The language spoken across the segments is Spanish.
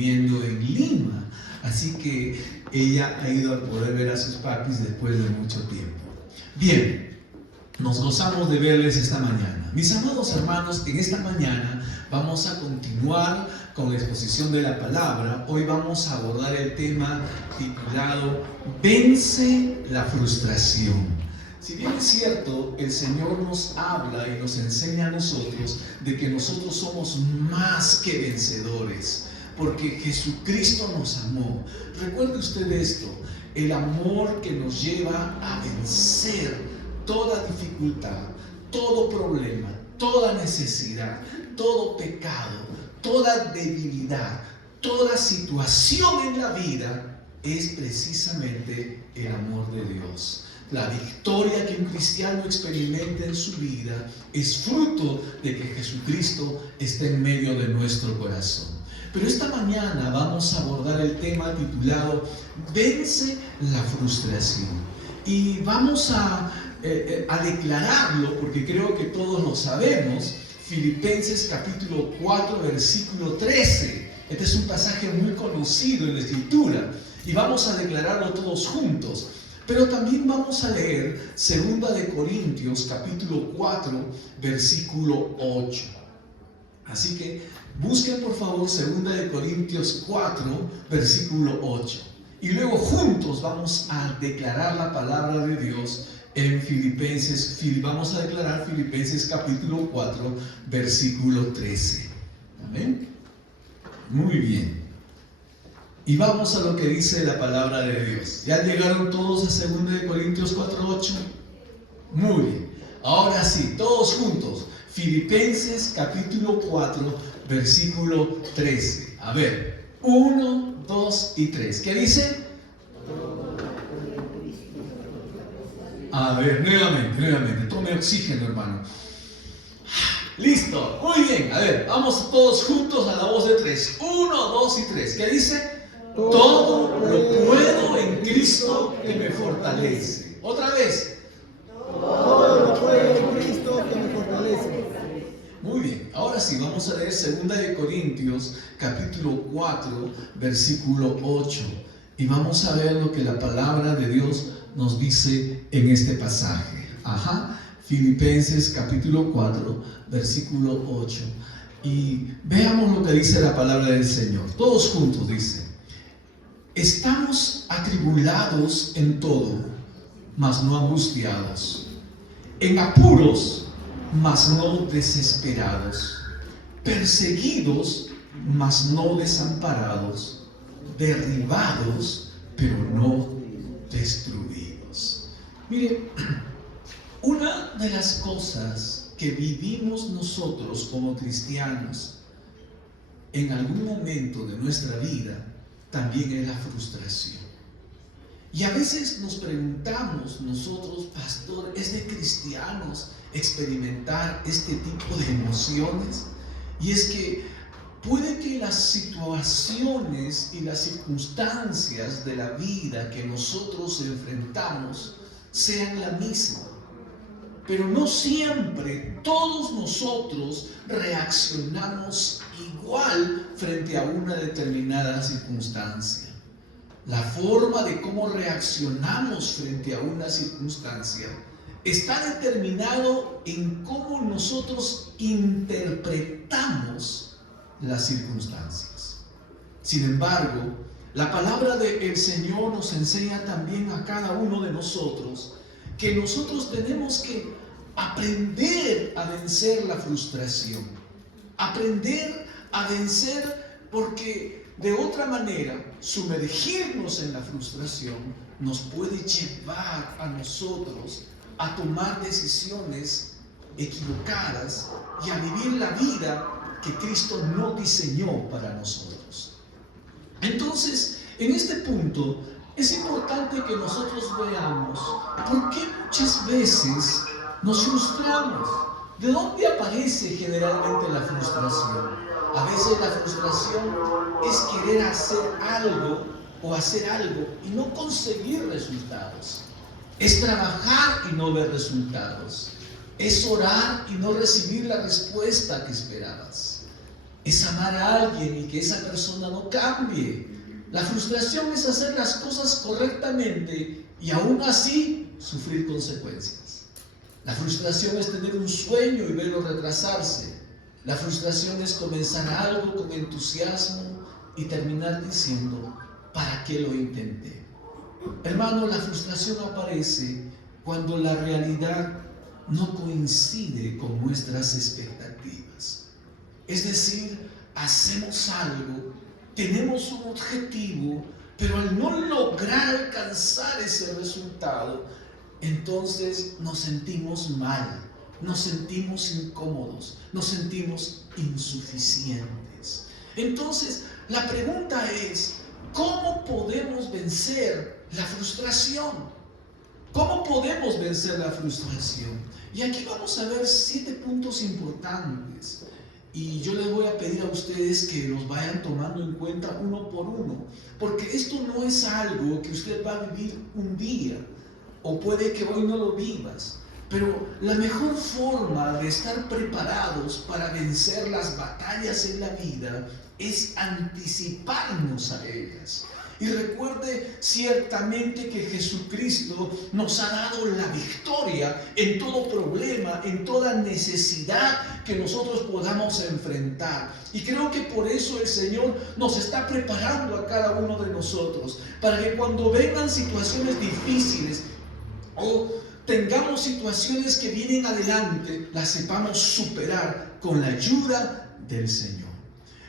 viviendo en Lima. Así que ella ha ido a poder ver a sus papis después de mucho tiempo. Bien, nos gozamos de verles esta mañana. Mis amados hermanos, en esta mañana vamos a continuar con la exposición de la palabra. Hoy vamos a abordar el tema titulado Vence la frustración. Si bien es cierto, el Señor nos habla y nos enseña a nosotros de que nosotros somos más que vencedores, porque Jesucristo nos amó. Recuerde usted esto, el amor que nos lleva a vencer toda dificultad, todo problema, toda necesidad, todo pecado, toda debilidad, toda situación en la vida, es precisamente el amor de Dios. La victoria que un cristiano experimenta en su vida es fruto de que Jesucristo está en medio de nuestro corazón. Pero esta mañana vamos a abordar el tema titulado Vence la frustración. Y vamos a declararlo, porque creo que todos lo sabemos. Filipenses capítulo 4 versículo 13. Este es un pasaje muy conocido en la Escritura y vamos a declararlo todos juntos. Pero también vamos a leer 2 de Corintios capítulo 4 versículo 8. Así que busquen por favor 2 de Corintios 4 versículo 8. Y luego juntos vamos a declarar la palabra de Dios en Filipenses. Vamos a declarar Filipenses capítulo 4 versículo 13. Amén. Muy bien. Y vamos a lo que dice la palabra de Dios. ¿Ya llegaron todos a 2 de Corintios 4:8? Muy bien. Ahora sí, todos juntos. Filipenses capítulo 4, versículo 13. A ver, 1, 2 y 3. ¿Qué dice? A ver, nuevamente. Tome oxígeno, hermano. Listo, muy bien. A ver, vamos todos juntos a la voz de 3. 1, 2 y 3. ¿Qué dice? Todo lo puedo en Cristo que me fortalece. Otra vez. Todo lo puedo en Cristo que me fortalece. Muy bien, ahora sí, vamos a leer 2 de Corintios capítulo 4 versículo 8 y vamos a ver lo que la palabra de Dios nos dice en este pasaje. Filipenses capítulo 4 versículo 8 y veamos lo que dice la palabra del Señor. Todos juntos dice: estamos atribulados en todo, mas no angustiados, en apuros, mas no desesperados, perseguidos, mas no desamparados, derribados, pero no destruidos. Mire, una de las cosas que vivimos nosotros como cristianos en algún momento de nuestra vida también es la frustración. Y a veces nos preguntamos nosotros, pastor, ¿es de cristianos experimentar este tipo de emociones? Y es que puede que las situaciones y las circunstancias de la vida que nosotros enfrentamos sean la misma, pero no siempre todos nosotros reaccionamos igual frente a una determinada circunstancia. La forma de cómo reaccionamos frente a una circunstancia está determinado en cómo nosotros interpretamos las circunstancias. Sin embargo, la palabra del Señor nos enseña también a cada uno de nosotros que nosotros tenemos que aprender a vencer la frustración, aprender a vencer, porque de otra manera sumergirnos en la frustración nos puede llevar a nosotros a tomar decisiones equivocadas y a vivir la vida que Cristo no diseñó para nosotros. Entonces, en este punto es importante que nosotros veamos por qué muchas veces nos frustramos. ¿De dónde aparece generalmente la frustración? A veces la frustración es querer hacer algo y no conseguir resultados. Es trabajar y no ver resultados. Es orar y no recibir la respuesta que esperabas. es amar a alguien y que esa persona no cambie. La frustración es hacer las cosas correctamente y aún así sufrir consecuencias. La frustración es tener un sueño y verlo retrasarse. La frustración es comenzar algo con entusiasmo y terminar diciendo, ¿para qué lo intenté? Hermano, la frustración aparece cuando la realidad no coincide con nuestras expectativas. Es decir, hacemos algo, tenemos un objetivo, pero al no lograr alcanzar ese resultado, entonces nos sentimos mal, nos sentimos incómodos, nos sentimos insuficientes. Entonces, la pregunta es, ¿cómo podemos vencer la frustración? ¿Cómo podemos vencer la frustración? Y aquí vamos a ver 7 puntos importantes. Y yo les voy a pedir a ustedes que los vayan tomando en cuenta uno por uno. Porque esto no es algo que usted va a vivir un día. O puede que hoy no lo vivas. Pero la mejor forma de estar preparados para vencer las batallas en la vida es anticiparnos a ellas. Y recuerde ciertamente que Jesucristo nos ha dado la victoria en todo problema, en toda necesidad que nosotros podamos enfrentar. Y creo que por eso el Señor nos está preparando a cada uno de nosotros, para que cuando vengan situaciones difíciles o tengamos situaciones que vienen adelante, las sepamos superar con la ayuda del Señor.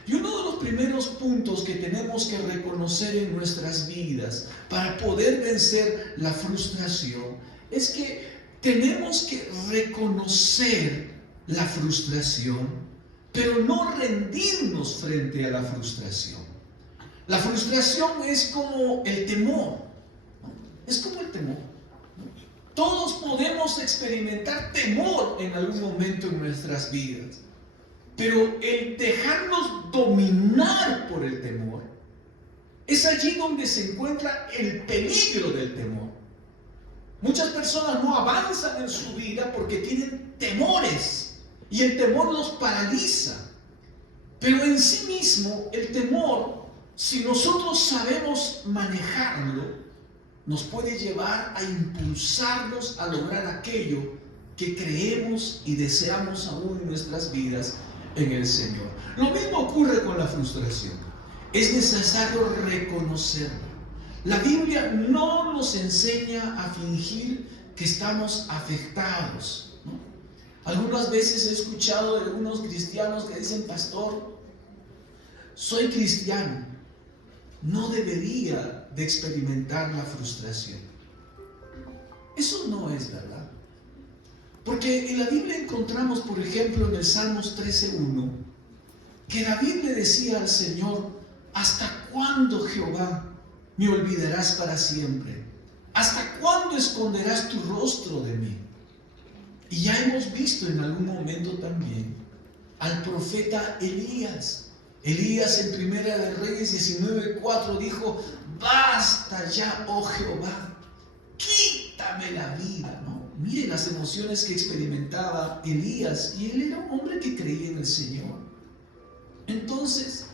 Y uno de los primeros puntos que tenemos que reconocer en nuestras vidas para poder vencer la frustración es que tenemos que reconocer la frustración, pero no rendirnos frente a la frustración. La frustración es como el temor, ¿no? Es como el temor. Todos podemos experimentar temor en algún momento en nuestras vidas. Pero el dejarnos dominar por el temor, es allí donde se encuentra el peligro del temor. Muchas personas no avanzan en su vida porque tienen temores y el temor los paraliza. Pero en sí mismo el temor, si nosotros sabemos manejarlo, nos puede llevar a impulsarnos a lograr aquello que creemos y deseamos aún en nuestras vidas en el Señor. Lo mismo ocurre con la frustración. Es necesario reconocerla. La Biblia no nos enseña a fingir que estamos afectados, ¿no? Algunas veces he escuchado de algunos cristianos que dicen, pastor, soy cristiano, no debería de experimentar la frustración. Eso no es verdad. Porque en la Biblia encontramos, por ejemplo, en el Salmos 13:1, que David le decía al Señor, ¿hasta cuándo, Jehová, me olvidarás para siempre? ¿Hasta cuándo esconderás tu rostro de mí? Y ya hemos visto en algún momento también al profeta Elías. Elías en Primera de Reyes 19:4 dijo, basta ya, oh Jehová, quítame la vida, ¿no? Mire las emociones que experimentaba Elías, y él era un hombre que creía en el Señor. Entonces,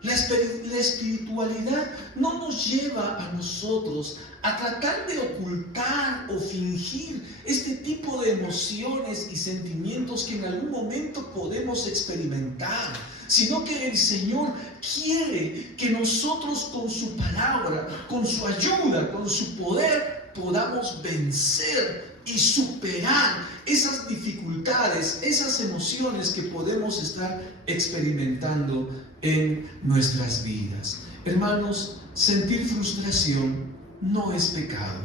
la espiritualidad no nos lleva a nosotros a tratar de ocultar o fingir este tipo de emociones y sentimientos que en algún momento podemos experimentar, sino que el Señor quiere que nosotros con su palabra, con su ayuda, con su poder, podamos vencer y superar esas dificultades, esas emociones que podemos estar experimentando en nuestras vidas. Hermanos, sentir frustración no es pecado,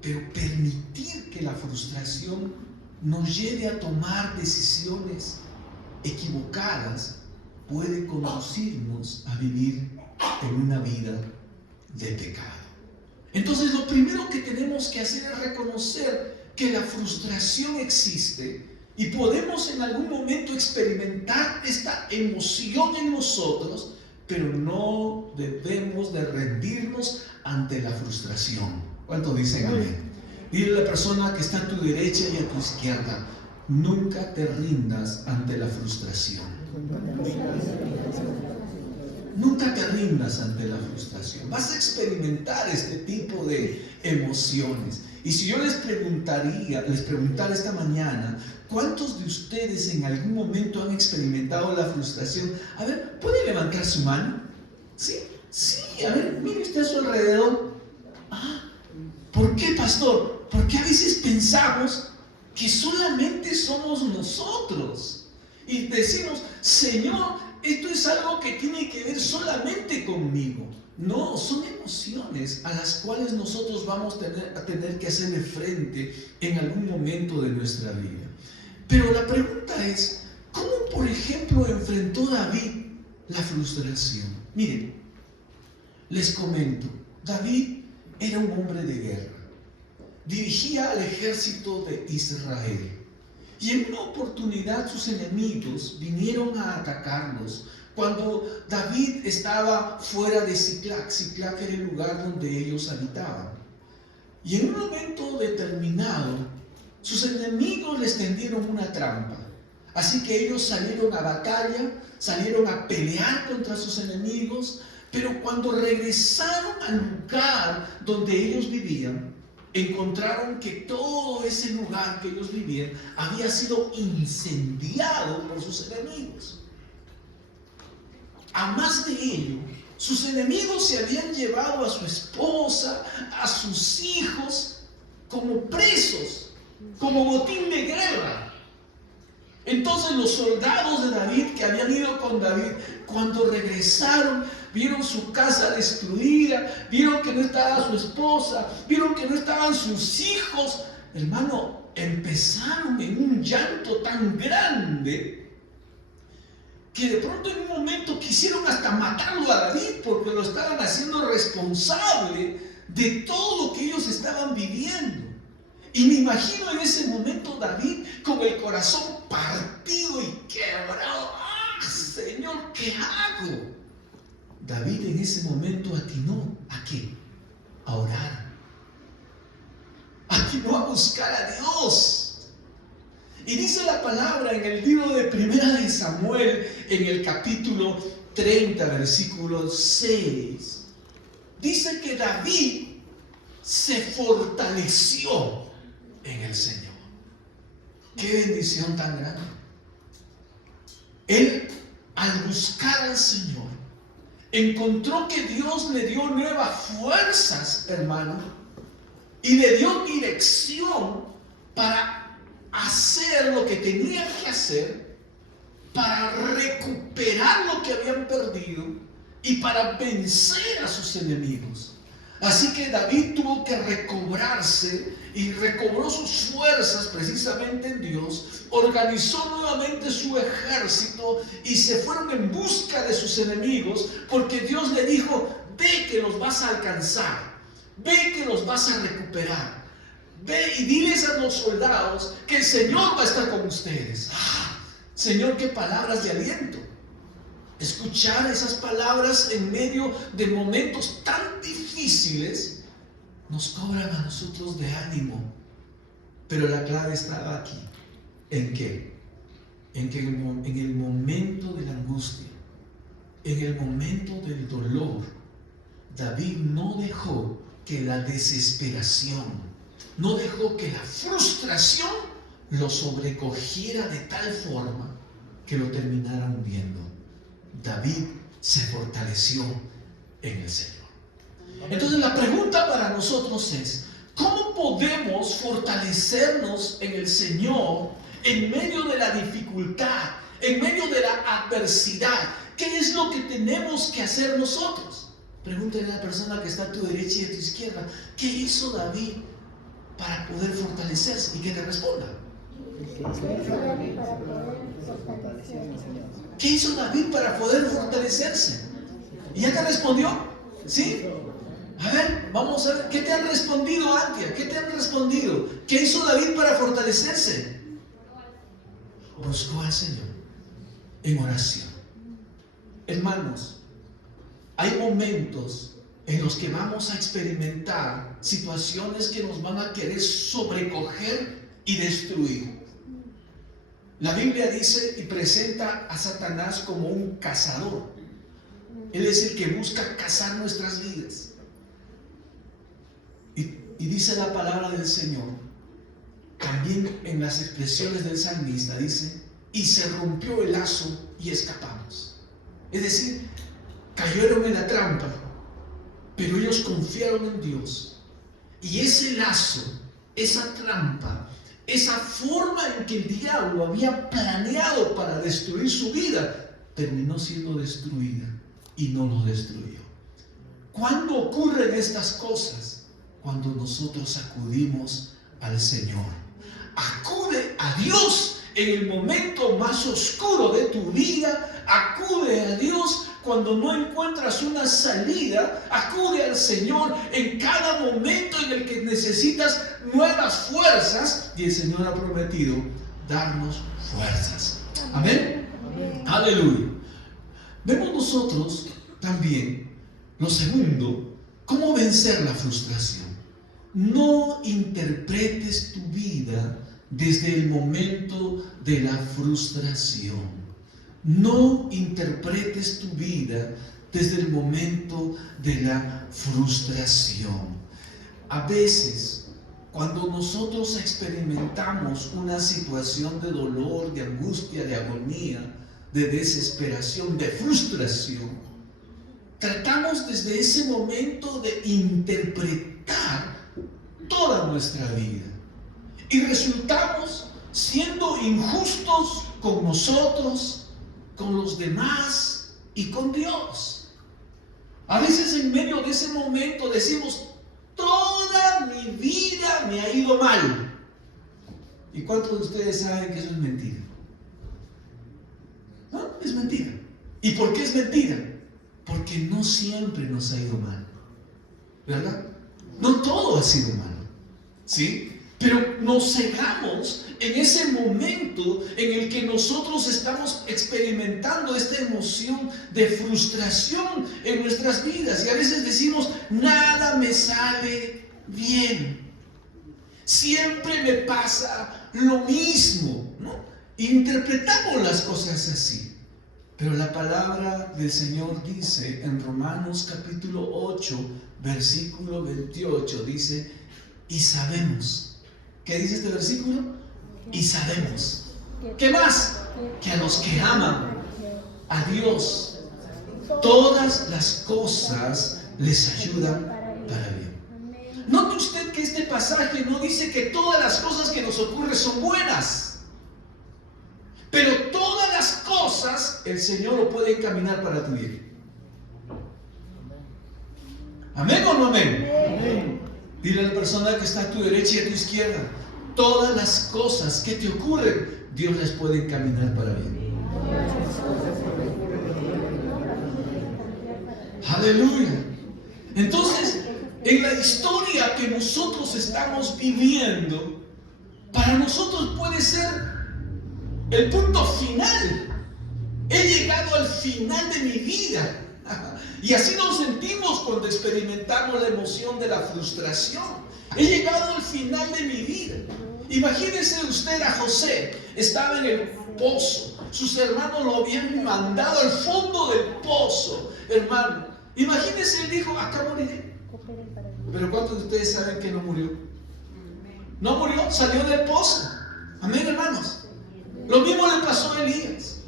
pero permitir que la frustración nos lleve a tomar decisiones equivocadas puede conducirnos a vivir en una vida de pecado. Entonces, lo primero que tenemos que hacer es reconocer que la frustración existe y podemos en algún momento experimentar esta emoción en nosotros, pero no debemos de rendirnos ante la frustración. ¿Cuántos dicen amén? Dile a la persona que está a tu derecha y a tu izquierda, nunca te rindas ante la frustración. Nunca te rindas ante la frustración. Vas a experimentar este tipo de emociones. Y si yo les preguntara esta mañana, ¿cuántos de ustedes en algún momento han experimentado la frustración? A ver, ¿puede levantar su mano? Sí, sí, a ver, mire usted a su alrededor. ¿Por qué, pastor? Porque a veces pensamos que solamente somos nosotros. Y decimos, Señor, esto es algo que tiene que ver solamente conmigo. No, son emociones a las cuales nosotros vamos a tener que hacerle frente en algún momento de nuestra vida. Pero la pregunta es, ¿cómo, por ejemplo, enfrentó David la frustración? Miren, les comento, David era un hombre de guerra. Dirigía al ejército de Israel. Y en una oportunidad sus enemigos vinieron a atacarlos cuando David estaba fuera de Siclac. Siclac era el lugar donde ellos habitaban. Y en un momento determinado, sus enemigos les tendieron una trampa. Así que ellos salieron a batalla, salieron a pelear contra sus enemigos, pero cuando regresaron al lugar donde ellos vivían, encontraron que todo ese lugar que ellos vivían había sido incendiado por sus enemigos. A más de ello, sus enemigos se habían llevado a su esposa, a sus hijos, como presos, como botín de guerra. Entonces los soldados de David que habían ido con David, cuando regresaron, vieron su casa destruida, vieron que no estaba su esposa, vieron que no estaban sus hijos. Hermano, empezaron en un llanto tan grande que de pronto en un momento quisieron hasta matarlo a David porque lo estaban haciendo responsable de todo lo que ellos estaban viviendo. Y me imagino en ese momento David con el corazón partido y quebrado. ¡Ah, Señor, qué hago! David en ese momento atinó ¿a qué? A orar. Atinó a buscar a Dios. Y dice la palabra en el libro de Primera de Samuel, en el capítulo 30, versículo 6. Dice que David se fortaleció en el Señor. Qué bendición tan grande. Él, al buscar al Señor, encontró que Dios le dio nuevas fuerzas, hermano, y le dio dirección para hacer lo que tenía que hacer, para recuperar lo que habían perdido y para vencer a sus enemigos. Así que David tuvo que recobrarse y recobró sus fuerzas precisamente en Dios, organizó nuevamente su ejército y se fueron en busca de sus enemigos, porque Dios le dijo: ve que los vas a alcanzar, ve que los vas a recuperar, ve y diles a los soldados que el Señor va a estar con ustedes. Señor, qué palabras de aliento. Escuchar esas palabras en medio de momentos tan difíciles nos cobran a nosotros de ánimo. Pero la clave estaba aquí. ¿En qué? En el momento de la angustia, en el momento del dolor, David no dejó que la desesperación, no dejó que la frustración lo sobrecogiera de tal forma que lo terminara hundiendo. David se fortaleció en el Señor. Entonces la pregunta para nosotros es: ¿cómo podemos fortalecernos en el Señor en medio de la dificultad, en medio de la adversidad? ¿Qué es lo que tenemos que hacer nosotros? Pregúntale a la persona que está a tu derecha y a tu izquierda: ¿qué hizo David para poder fortalecerse? Y que te responda. ¿Qué hizo David para poder fortalecerse? ¿Y ya te respondió? ¿Sí? A ver, vamos a ver. ¿Qué te han respondido, Antia? ¿Qué te han respondido? ¿Qué hizo David para fortalecerse? Buscó al Señor en oración. Hermanos, hay momentos en los que vamos a experimentar situaciones que nos van a querer sobrecoger y destruir. La Biblia dice y presenta a Satanás como un cazador. Él es el que busca cazar nuestras vidas. Y dice la palabra del Señor, también en las expresiones del salmista, dice, y se rompió el lazo y escapamos. Es decir, cayeron en la trampa, pero ellos confiaron en Dios. Y ese lazo, esa trampa, esa forma en que el diablo había planeado para destruir su vida, terminó siendo destruida y no lo destruyó. ¿Cuándo ocurren estas cosas? Cuando nosotros acudimos al Señor. Acude a Dios en el momento más oscuro de tu vida. Acude a Dios cuando no encuentras una salida. Acude al Señor en cada momento en el que necesitas nuevas fuerzas. Y el Señor ha prometido darnos fuerzas. Amén. Aleluya. Vemos nosotros también lo segundo, cómo vencer la frustración. No interpretes tu vida desde el momento de la frustración. No interpretes tu vida desde el momento de la frustración. A veces, cuando nosotros experimentamos una situación de dolor, de angustia, de agonía, de desesperación, de frustración, tratamos desde ese momento de interpretar toda nuestra vida y resultamos siendo injustos con nosotros, con los demás y con Dios. A veces en medio de ese momento decimos, toda mi vida me ha ido mal. ¿Y cuántos de ustedes saben que eso es mentira? ¿No? Es mentira. ¿Y por qué es mentira? Porque no siempre nos ha ido mal, ¿verdad? No todo ha sido malo, ¿sí? Pero nos cegamos en ese momento en el que nosotros estamos experimentando esta emoción de frustración en nuestras vidas. Y a veces decimos, nada me sale bien. Siempre me pasa lo mismo, ¿no? Interpretamos las cosas así. Pero la palabra del Señor dice en Romanos capítulo 8, versículo 28, dice, y sabemos. ¿Qué dice este versículo? Y sabemos. ¿Qué más? Que a los que aman a Dios, todas las cosas les ayudan para bien. Note usted que este pasaje no dice que todas las cosas que nos ocurren son buenas. Pero todas las cosas el Señor lo puede encaminar para tu bien. ¿Amén o no amén? Amén. Dile a la persona que está a tu derecha y a tu izquierda, todas las cosas que te ocurren, Dios las puede encaminar para bien. Aleluya. Entonces, en la historia que nosotros estamos viviendo, para nosotros puede ser el punto final. He llegado al final de mi vida. Y así nos sentimos cuando experimentamos la emoción de la frustración. He llegado al final de mi vida. Imagínese usted a José. Estaba en el pozo. Sus hermanos lo habían mandado al fondo del pozo. Hermano, imagínese, él dijo, acá moriré. Pero ¿cuántos de ustedes saben que no murió? No murió, salió del pozo. Amén, hermanos. Lo mismo le pasó a Elías.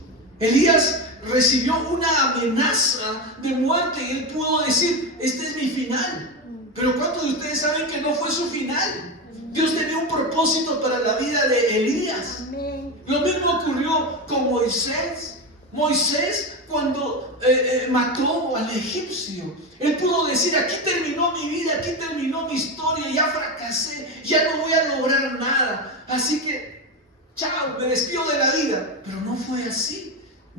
Elías recibió una amenaza de muerte y él pudo decir, este es mi final. Pero ¿cuántos de ustedes saben que no fue su final? Dios tenía un propósito para la vida de Elías. Lo mismo ocurrió con Moisés. Moisés, cuando mató al egipcio, él pudo decir, aquí terminó mi vida, aquí terminó mi historia, ya fracasé, ya no voy a lograr nada. Así que chao, me despido de la vida. Pero no fue así.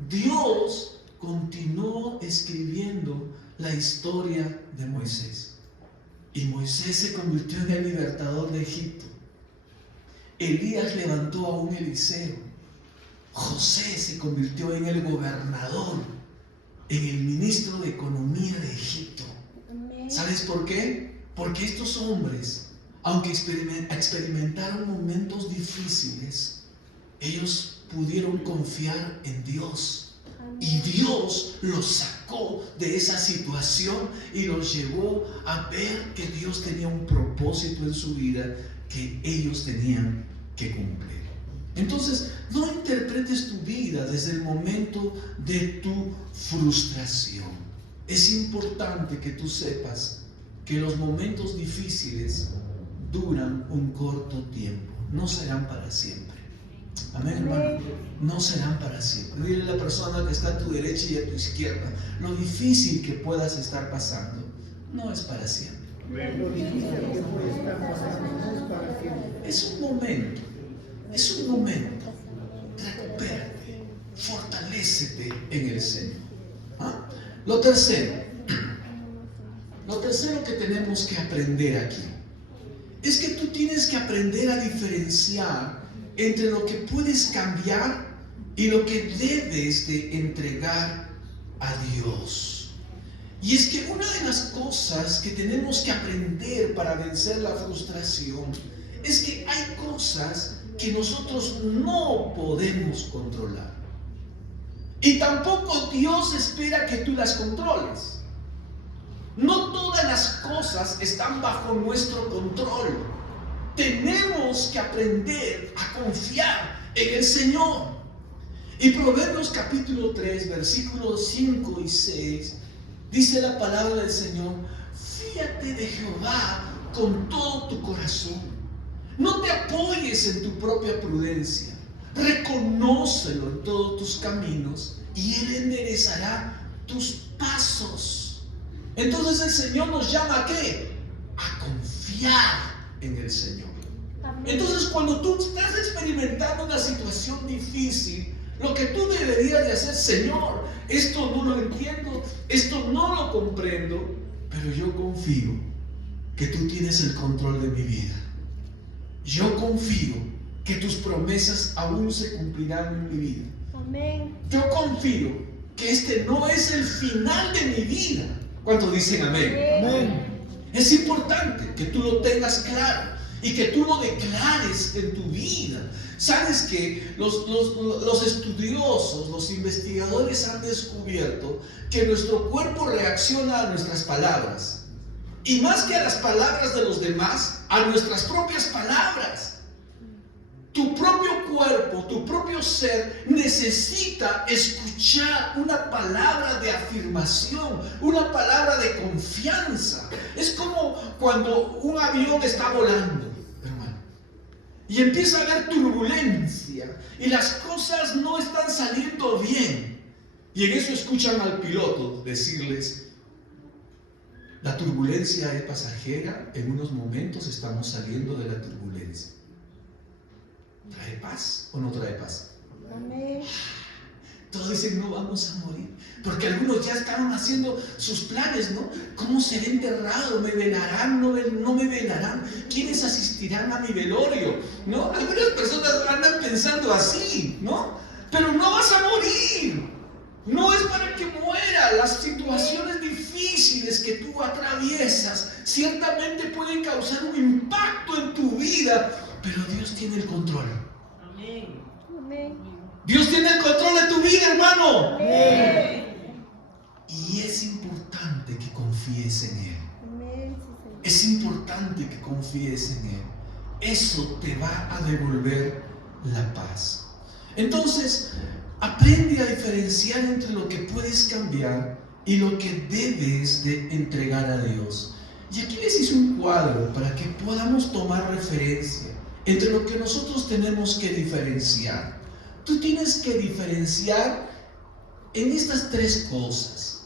Dios continuó escribiendo la historia de Moisés. Y Moisés se convirtió en el libertador de Egipto. Elías levantó a un Eliseo. José se convirtió en el gobernador, en el ministro de Economía de Egipto. ¿Sabes por qué? Porque estos hombres, aunque experimentaron momentos difíciles, ellos pudieron confiar en Dios. Y Dios los sacó de esa situación y los llevó a ver que Dios tenía un propósito en su vida que ellos tenían que cumplir. Entonces, no interpretes tu vida desde el momento de tu frustración. Es importante que tú sepas que los momentos difíciles duran un corto tiempo, no serán para siempre. Amén, hermano. No serán para siempre. Dile a la persona que está a tu derecha y a tu izquierda, lo difícil que puedas estar pasando no es para siempre. Lo difícil que puede estar pasando no es para siempre. Es un momento. Es un momento. Recupérate, fortalécete en el Señor. ¿Ah? Lo tercero que tenemos que aprender aquí es que tú tienes que aprender a diferenciar entre lo que puedes cambiar y lo que debes de entregar a Dios. Y es que una de las cosas que tenemos que aprender para vencer la frustración es que hay cosas que nosotros no podemos controlar. Y tampoco Dios espera que tú las controles. No todas las cosas están bajo nuestro control. Tenemos que aprender a confiar en el Señor. Y Proverbios capítulo 3, versículos 5 y 6, dice la palabra del Señor: fíate de Jehová con todo tu corazón. No te apoyes en tu propia prudencia. Reconócelo en todos tus caminos y Él enderezará tus pasos. Entonces el Señor nos llama ¿a qué? A confiar en el Señor. Entonces cuando tú estás experimentando una situación difícil, lo que tú deberías de hacer: Señor, esto no lo entiendo, esto no lo comprendo, pero yo confío que tú tienes el control de mi vida. Yo confío que tus promesas aún se cumplirán en mi vida. Amén. Yo confío que este no es el final de mi vida. ¿Cuántos dicen amén? Amén. Es importante que tú lo tengas claro y que tú lo declares en tu vida. Sabes que los estudiosos, los investigadores han descubierto que nuestro cuerpo reacciona a nuestras palabras. Y más que a las palabras de los demás, a nuestras propias palabras. Tu propio cuerpo, tu propio ser necesita escuchar una palabra de afirmación, una palabra de confianza. Es como cuando un avión está volando, hermano, y empieza a haber turbulencia y las cosas no están saliendo bien. Y en eso escuchan al piloto decirles: la turbulencia es pasajera, en unos momentos estamos saliendo de la turbulencia. ¿Trae paz o no trae paz? Amén. Todos dicen: no vamos a morir. Porque algunos ya estaban haciendo sus planes, ¿no? ¿Cómo seré enterrado? ¿Me velarán? ¿No me velarán? ¿Quiénes asistirán a mi velorio? ¿No? Algunas personas andan pensando así, ¿no? Pero no vas a morir. No es para que muera. Las situaciones difíciles que tú atraviesas ciertamente pueden causar un impacto en tu vida, pero Dios tiene el control. Amén. Dios tiene el control de tu vida, hermano. Amén. Y es importante que confíes en Él. Amén. Es importante que confíes en Él. Eso te va a devolver la paz. Entonces, aprende a diferenciar entre lo que puedes cambiar y lo que debes de entregar a Dios. Y aquí les hice un cuadro para que podamos tomar referencia entre lo que nosotros tenemos que diferenciar. Tú tienes que diferenciar en estas tres cosas.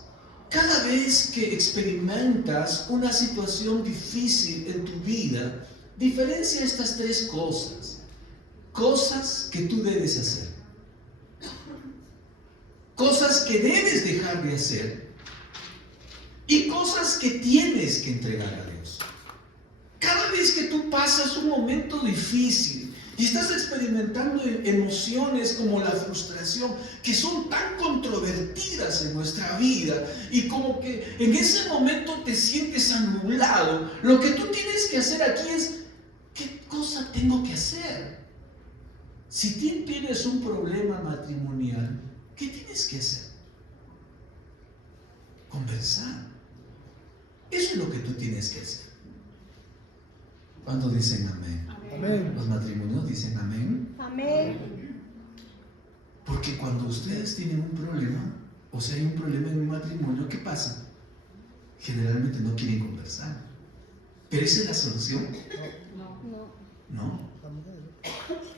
Cada vez que experimentas una situación difícil en tu vida, diferencia estas tres cosas. Cosas que tú debes hacer. Cosas que debes dejar de hacer. Y cosas que tienes que entregar a Dios. Cada vez que tú pasas un momento difícil y estás experimentando emociones como la frustración, que son tan controvertidas en nuestra vida, y como que en ese momento te sientes anulado, lo que tú tienes que hacer aquí es: ¿qué cosa tengo que hacer? Si tú tienes un problema matrimonial, ¿qué tienes que hacer? Conversar. Eso es lo que tú tienes que hacer. ¿Cuándo dicen amén? Amén. Los matrimonios dicen amén. Amén. Porque cuando ustedes tienen un problema, o sea, hay un problema en un matrimonio, ¿qué pasa? Generalmente no quieren conversar. ¿Pero esa es la solución? No. No.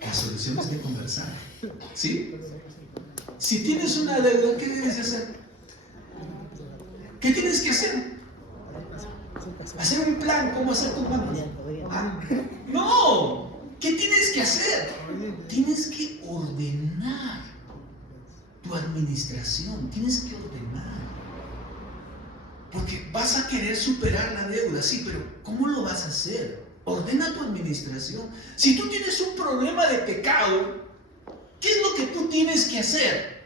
La solución es de conversar. ¿Sí? Si tienes una deuda, ¿qué debes de hacer? ¿Qué tienes que hacer? Hacer un plan, ¿cómo hacer tu plan? ¿Ah? No. ¿Qué tienes que hacer? Tienes que ordenar tu administración. Tienes que ordenar. Porque vas a querer superar la deuda, sí, pero ¿cómo lo vas a hacer? Ordena tu administración. Si tú tienes un problema de pecado, ¿qué es lo que tú tienes que hacer?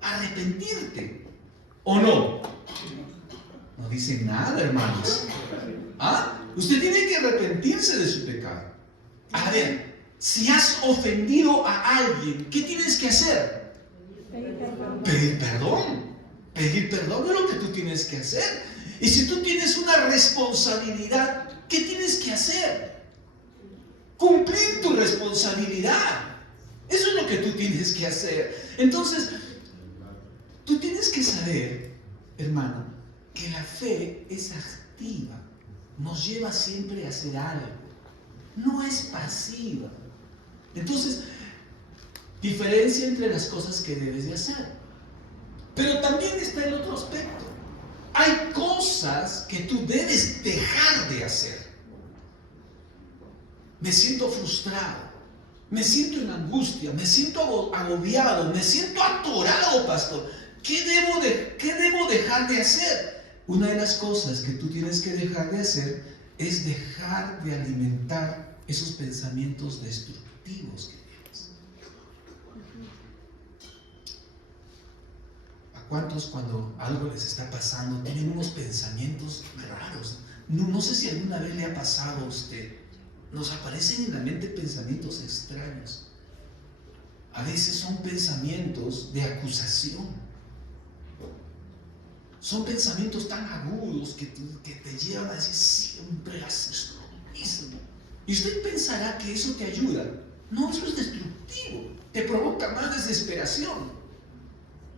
Arrepentirte. ¿O no? No dice nada, hermanos. ¿Ah? Usted tiene que arrepentirse de su pecado. A ver, si has ofendido a alguien, ¿qué tienes que hacer? Pedir perdón. Pedir perdón es lo que tú tienes que hacer. Y si tú tienes una responsabilidad, ¿qué tienes que hacer? Cumplir tu responsabilidad. Eso es lo que tú tienes que hacer. Entonces, tú tienes que saber, hermano, que la fe es activa. Nos lleva siempre a hacer algo. No es pasiva. Entonces, diferencia entre las cosas que debes de hacer. Pero también está el otro aspecto. Hay cosas que tú debes dejar de hacer. Me siento frustrado, me siento en angustia, me siento agobiado, me siento atorado, pastor. ¿Qué debo dejar de hacer? Una de las cosas que tú tienes que dejar de hacer es dejar de alimentar esos pensamientos destructivos que tienes. ¿A cuántos cuando algo les está pasando tienen unos pensamientos raros? No sé si alguna vez le ha pasado a usted. Nos aparecen en la mente pensamientos extraños. A veces son pensamientos de acusación. Son pensamientos tan agudos que te llevan a decir siempre haces lo mismo. Y usted pensará que eso te ayuda. No, eso es destructivo. Te provoca más desesperación.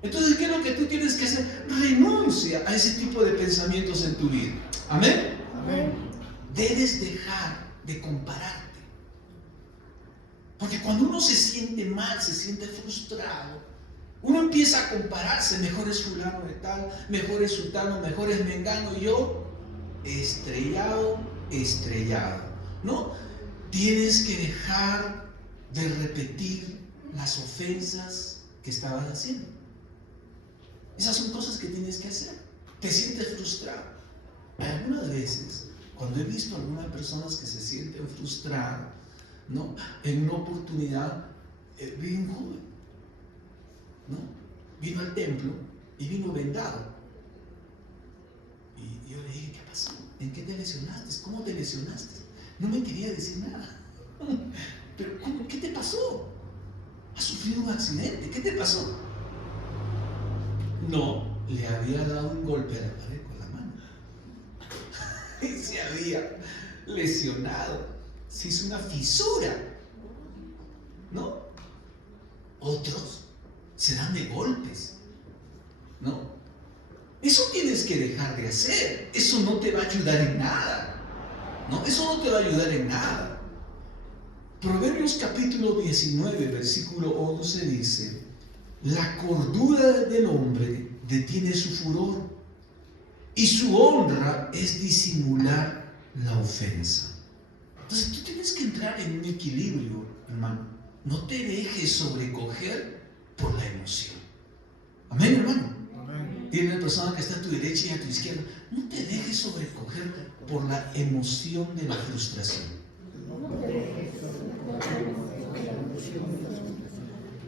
Entonces, ¿qué es lo que tú tienes que hacer? Renuncia a ese tipo de pensamientos en tu vida. ¿Amén? Amén. Debes dejar de compararte. Porque cuando uno se siente mal, se siente frustrado, uno empieza a compararse. Mejor es fulano de tal, mejor es sultano, mejor es mengano. Y yo, estrellado, ¿no? Tienes que dejar de repetir las ofensas que estabas haciendo. Esas son cosas que tienes que hacer. Te sientes frustrado. Algunas veces, cuando he visto a algunas personas que se sienten frustradas, ¿no? En una oportunidad, vi un joven, ¿no? Vino al templo y vino vendado. Y yo le dije, ¿qué pasó? ¿En qué te lesionaste? ¿Cómo te lesionaste? No me quería decir nada. ¿Pero cómo? ¿Qué te pasó? ¿Has sufrido un accidente? ¿Qué te pasó? No, le había dado un golpe a la pared con la mano. Y se había lesionado. Se hizo una fisura, ¿no? Otros se dan de golpes, ¿no? Eso tienes que dejar de hacer. Eso no te va a ayudar en nada, ¿no? Eso no te va a ayudar en nada. Proverbios capítulo 19, versículo 11 dice: la cordura del hombre detiene su furor, y su honra es disimular la ofensa. Entonces tú tienes que entrar en un equilibrio, hermano. No te dejes sobrecoger por la emoción. Amén, hermano. Amén. Tiene la persona que está a tu derecha y a tu izquierda. No te dejes sobrecoger por la emoción de la frustración.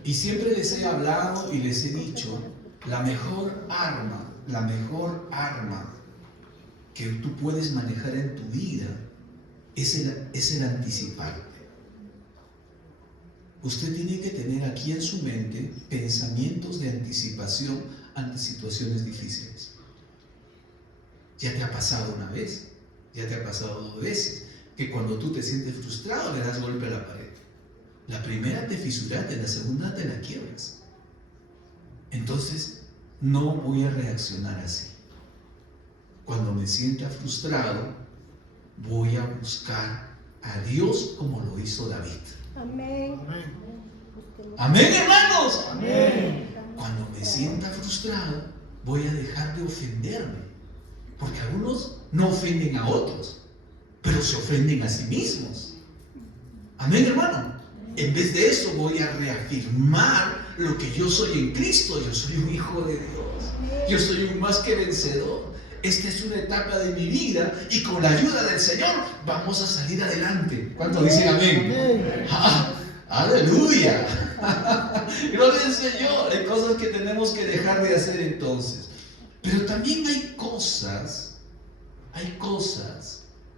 Y siempre les he hablado y les he dicho, la mejor arma que tú puedes manejar en tu vida es el anticiparte. usted tiene que tener aquí en su mente pensamientos de anticipación ante situaciones difíciles. ¿Ya te ha pasado una vez? ¿Ya te ha pasado 2 veces? Que cuando tú te sientes frustrado le das golpe a la pared. La primera te fisuraste, la segunda te la quiebras. Entonces, no voy a reaccionar así. Cuando me sienta frustrado, voy a buscar a Dios como lo hizo David. Amén. Amén, hermanos. Amén. Cuando me sienta frustrado, voy a dejar de ofenderme. Porque algunos no ofenden a otros, pero se ofenden a sí mismos. Amén, hermano. En vez de eso, voy a reafirmar lo que yo soy en Cristo. Yo soy un hijo de Dios. Yo soy un más que vencedor. Esta es una etapa de mi vida y con la ayuda del Señor vamos a salir adelante. ¿Cuántos dicen amén? Amén. ¡Ah! ¡Aleluya! Gloria al Señor. Hay cosas que tenemos que dejar de hacer entonces. Pero también hay cosas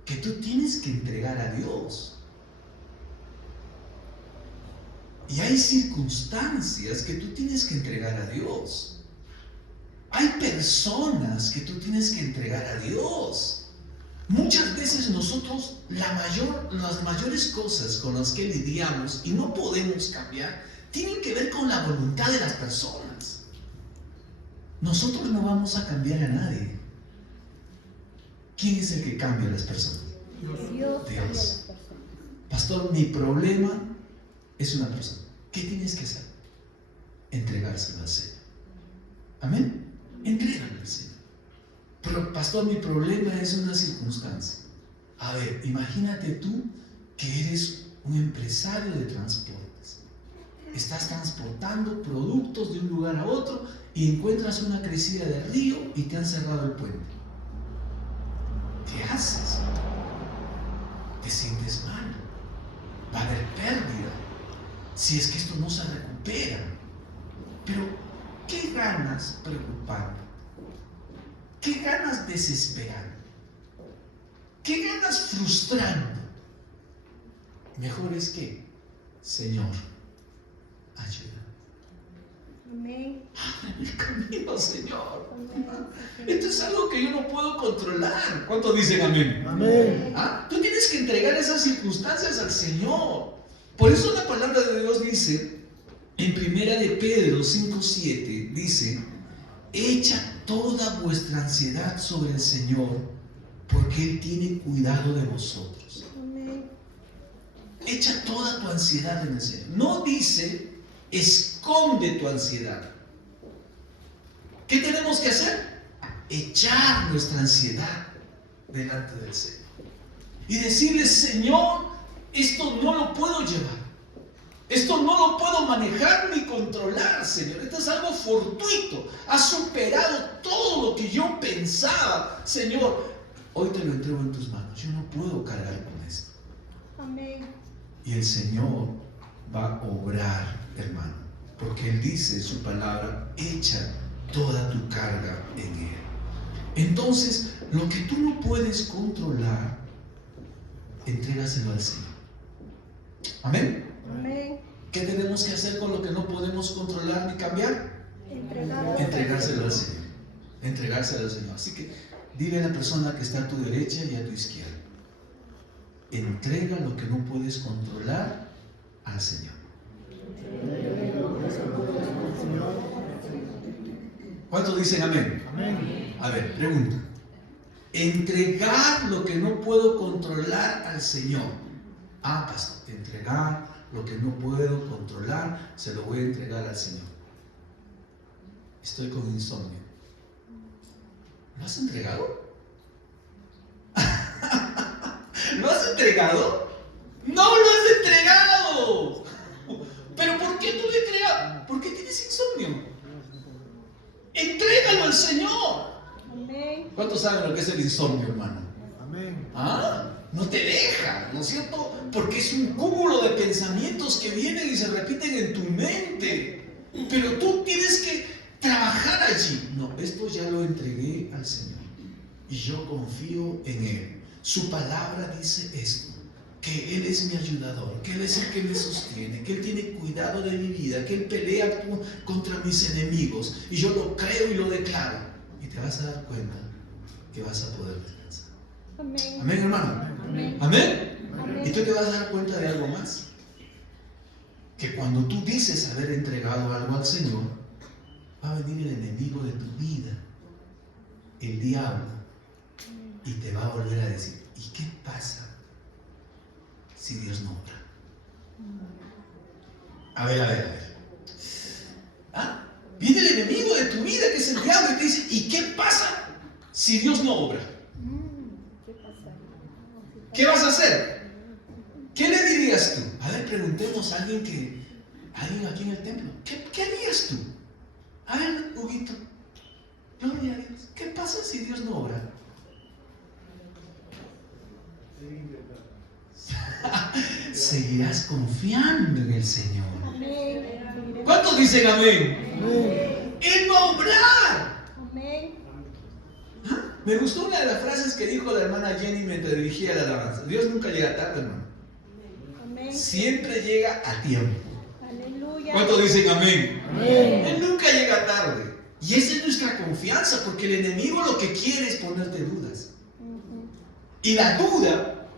que tú tienes que entregar a Dios. Y hay circunstancias que tú tienes que entregar a Dios. Hay personas que tú tienes que entregar a Dios. Muchas veces nosotros, las mayores cosas con las que lidiamos y no podemos cambiar, tienen que ver con la voluntad de las personas. Nosotros no vamos a cambiar a nadie. ¿Quién es el que cambia a las personas? Dios cambia a las Dios. personas. Pastor, mi problema es una persona. ¿Qué tienes que hacer? Entregárselo al Señor. Amén. Entrégalo al Señor. Pero, pastor, mi problema es una circunstancia. A ver, imagínate tú que eres un empresario de transportes. Estás transportando productos de un lugar a otro y encuentras una crecida de río y te han cerrado el puente. ¿Qué haces? Te sientes mal. Va a haber pérdida si es que esto no se recupera. Pero, ¿qué ganas preocupando? ¿Qué ganas desesperando? ¿Qué ganas frustrando? Mejor es que, Señor, ayuda. Amén. Ábreme el camino, Señor. Amén. Esto es algo que yo no puedo controlar. ¿Cuántos dicen amén? Amén. ¿Ah? Tú tienes que entregar esas circunstancias al Señor. Por eso la palabra de Dios dice, en 1 de Pedro 5:7, dice, echa toda vuestra ansiedad sobre el Señor, porque Él tiene cuidado de vosotros. Amén. Echa toda tu ansiedad en el Señor. No dice, esconde tu ansiedad. ¿Qué tenemos que hacer? Echar nuestra ansiedad delante del Señor. Y decirle, Señor, esto no lo puedo llevar. Esto no lo puedo manejar ni controlar, Señor. Esto es algo fortuito. Ha superado todo lo que yo pensaba. Señor, hoy te lo entrego en tus manos. Yo no puedo cargar con esto. Amén. Y el Señor va a obrar, hermano. Porque Él dice en su palabra, echa toda tu carga en Él. Entonces, lo que tú no puedes controlar, entrégaselo al Señor. Amén. Amén. ¿Qué tenemos que hacer con lo que no podemos controlar ni cambiar? Entregárselo al Señor. Entregárselo al Señor. Así que dile a la persona que está a tu derecha y a tu izquierda. Entrega lo que no puedes controlar al Señor. ¿Cuántos dicen amén? Amén. A ver, pregunta. Entregar lo que no puedo controlar al Señor. Ah, pastor, entregar lo que no puedo controlar, se lo voy a entregar al Señor. Estoy con insomnio. ¿Lo has entregado? ¿Lo has entregado? ¡No lo has entregado! ¿Pero por qué no lo he entregado? ¿Por qué tienes insomnio? Entrégalo al Señor. Amén. ¿Cuántos saben lo que es el insomnio, hermano? Amén. ¿Ah? No te deja, ¿no es cierto? Porque es un cúmulo de pensamientos que vienen y se repiten en tu mente. Pero tú tienes que trabajar allí. No, esto ya lo entregué al Señor. Y yo confío en Él. Su palabra dice esto, que Él es mi ayudador, que Él es el que me sostiene, que Él tiene cuidado de mi vida, que Él pelea contra mis enemigos. Y yo lo creo y lo declaro. Y te vas a dar cuenta que vas a poder descansar. Amén. Amén, hermano. Amén. Amén. Amén. Y tú te vas a dar cuenta de algo más. Que cuando tú dices haber entregado algo al Señor, va a venir el enemigo de tu vida, el diablo, y te va a volver a decir, ¿y qué pasa si Dios no obra? A ver. ¿Ah? Viene el enemigo de tu vida, que es el diablo, y te dice, ¿y qué pasa si Dios no obra? ¿Qué pasa? ¿Qué vas a hacer? ¿Qué le dirías tú? A ver, preguntemos a alguien aquí en el templo. ¿Qué harías tú? A ver, Huguito, gloria a Dios. ¿Qué pasa si Dios no obra? Seguirás confiando en el Señor. Amén. ¿Cuántos dicen amén? Amén. Él va a obrar. Amén. Me gustó una de las frases que dijo la hermana Jenny mientras dirigía la alabanza. Dios nunca llega tarde, hermano. Amén. Siempre llega a tiempo. Aleluya. ¿Cuántos dicen amén? Amén. Él nunca llega tarde. Y esa es nuestra confianza, porque el enemigo lo que quiere es ponerte dudas. Ujú. Y la duda,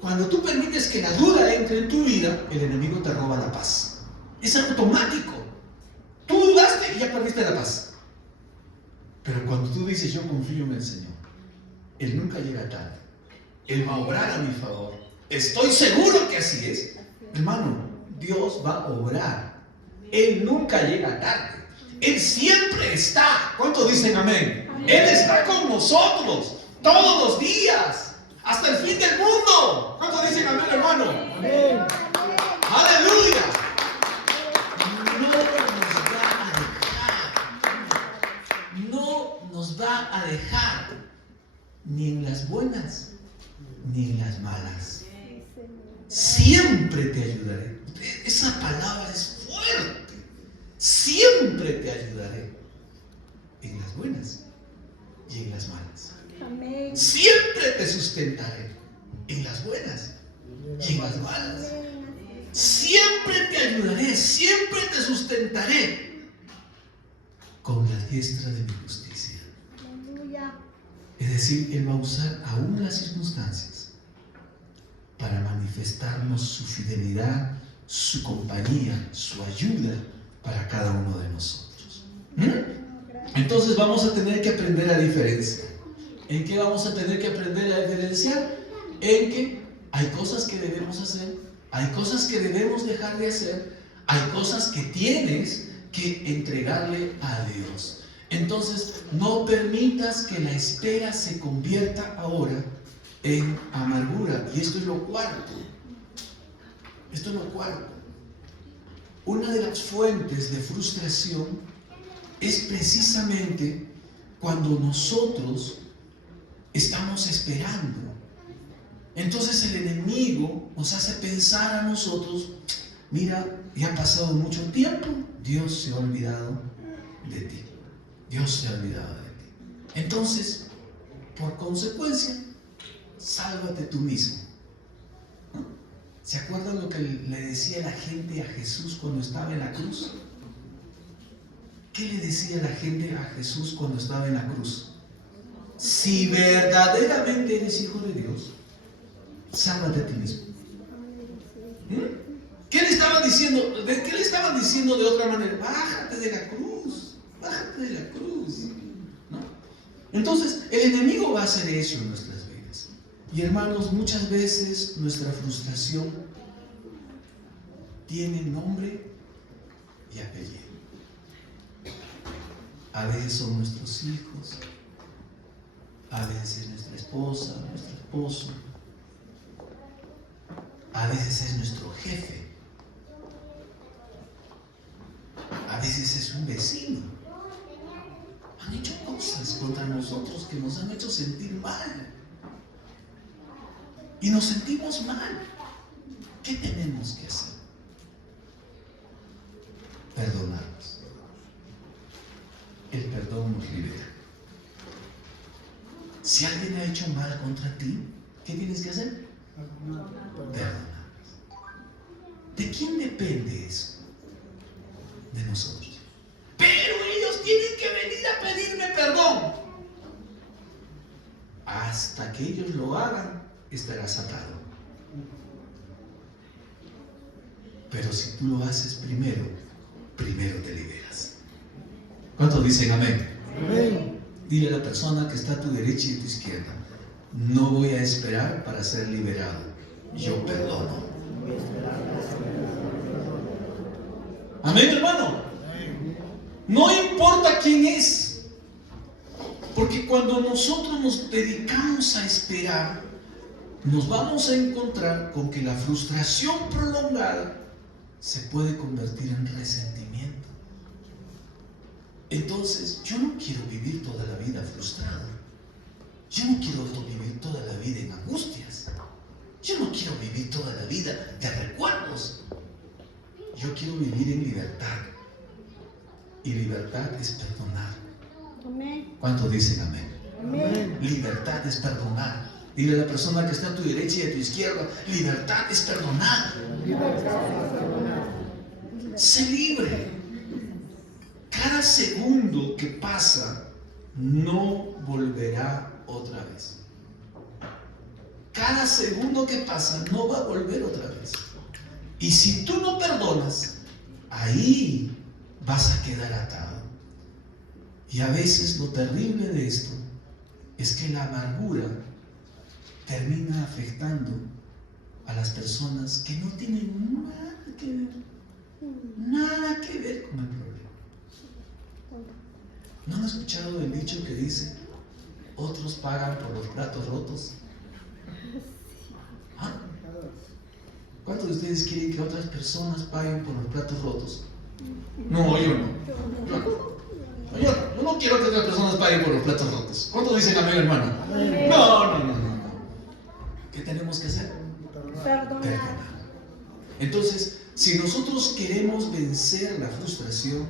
cuando tú permites que la duda entre en tu vida, el enemigo te roba la paz. Es automático. Tú dudaste y ya perdiste la paz. Pero cuando tú dices, yo confío en el Señor, Él nunca llega tarde. Él va a obrar a mi favor. Estoy seguro que así es. Hermano, Dios va a obrar. Él nunca llega tarde. Él siempre está. ¿Cuántos dicen amén? Él está con nosotros todos los días, hasta el fin del mundo. ¿Cuántos dicen amén, hermano? Amén. ¡Aleluya! No nos va a dejar ni en las buenas ni en las malas. Siempre te ayudaré. Esa palabra es fuerte. Siempre te ayudaré en las buenas y en las malas. Amén. Siempre te sustentaré en las buenas y en las malas. Siempre te ayudaré, siempre te sustentaré con la diestra de mi justicia. Aleluya. Es decir, Él va a usar aún las circunstancias para manifestarnos su fidelidad, su compañía, su ayuda para cada uno de nosotros. Entonces vamos a tener que aprender a diferenciar. ¿En qué vamos a tener que aprender a diferenciar? En que hay cosas que debemos hacer, hay cosas que debemos dejar de hacer, hay cosas que tienes que entregarle a Dios. Entonces, no permitas que la espera se convierta ahora en amargura. Y esto es lo cuarto. Esto es lo cuarto. Una de las fuentes de frustración es precisamente cuando nosotros estamos esperando. Entonces el enemigo nos hace pensar a nosotros, mira, ya ha pasado mucho tiempo, Dios se ha olvidado de ti. Dios se ha olvidado de ti. Entonces, por consecuencia, sálvate tú mismo. ¿No? ¿Se acuerdan lo que le decía la gente a Jesús cuando estaba en la cruz? ¿Qué le decía la gente a Jesús cuando estaba en la cruz? Si verdaderamente eres hijo de Dios, sálvate a ti mismo. ¿Qué le estaban diciendo? ¿Qué le estaban diciendo de otra manera? Bájate de la cruz, bájate de la cruz. ¿No? Entonces, el enemigo va a hacer eso en nuestras vidas. Y hermanos, muchas veces nuestra frustración tiene nombre y apellido. A veces son nuestros hijos, a veces es nuestra esposa, nuestro esposo, a veces es nuestro jefe, a veces es un vecino. Han hecho cosas contra nosotros que nos han hecho sentir mal. Y nos sentimos mal. ¿Qué tenemos que hacer? Perdonarnos. El perdón nos libera. Si alguien ha hecho mal contra ti, ¿qué tienes que hacer? Perdonarles. ¿De quién depende eso? De nosotros. Pero ellos tienen que venir a pedirme perdón. Hasta que ellos lo hagan, estarás atado. Pero si tú lo haces primero, primero te liberas. ¿Cuántos dicen amén? Amén. Dile a la persona que está a tu derecha y a tu izquierda: no voy a esperar para ser liberado, yo perdono. Amén, hermano. No importa quién es, porque cuando nosotros nos dedicamos a esperar, nos vamos a encontrar con que la frustración prolongada se puede convertir en resentimiento. Entonces, yo no quiero vivir toda la vida frustrado. Yo no quiero vivir toda la vida en angustias. Yo no quiero vivir toda la vida de recuerdos. Yo quiero vivir en libertad. Y libertad es perdonar. Amén. ¿Cuántos dicen amén? Amén. Libertad es perdonar. Dile a la persona que está a tu derecha y a tu izquierda: libertad es perdonar. Sé libre. Cada segundo que pasa no volverá otra vez. Cada segundo que pasa no va a volver otra vez. Y si tú no perdonas, ahí vas a quedar atado. Y a veces lo terrible de esto es que la amargura termina afectando a las personas que no tienen nada que ver con el problema. ¿No han escuchado el dicho que dice: otros pagan por los platos rotos? ¿Ah? ¿Cuántos de ustedes quieren que otras personas paguen por los platos rotos? No, yo no. Yo no quiero que otras personas paguen por los platos rotos. ¿Cuántos dicen amén, hermano? No. ¿Qué tenemos que hacer? Perdonar. Entonces, si nosotros queremos vencer la frustración,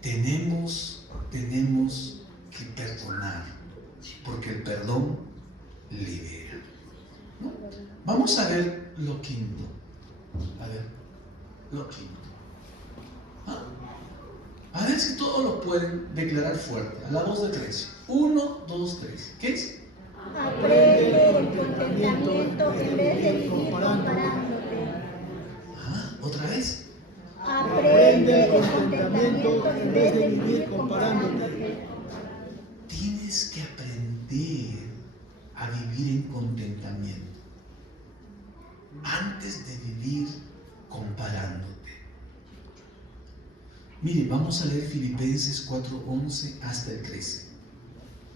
tenemos que perdonar, porque el perdón libera. ¿No? Vamos a ver lo quinto. Lo quinto. ¿Ah? A ver si todos lo pueden declarar fuerte, a la voz de 3. 1, 2, 3. ¿Qué es? Aprende el contentamiento en vez de vivir comparándote. ¿Otra vez? Aprende el contentamiento en vez de vivir comparándote. Tienes que aprender a vivir en contentamiento antes de vivir comparándote. Mire, vamos a leer Filipenses 4:11 hasta el 13.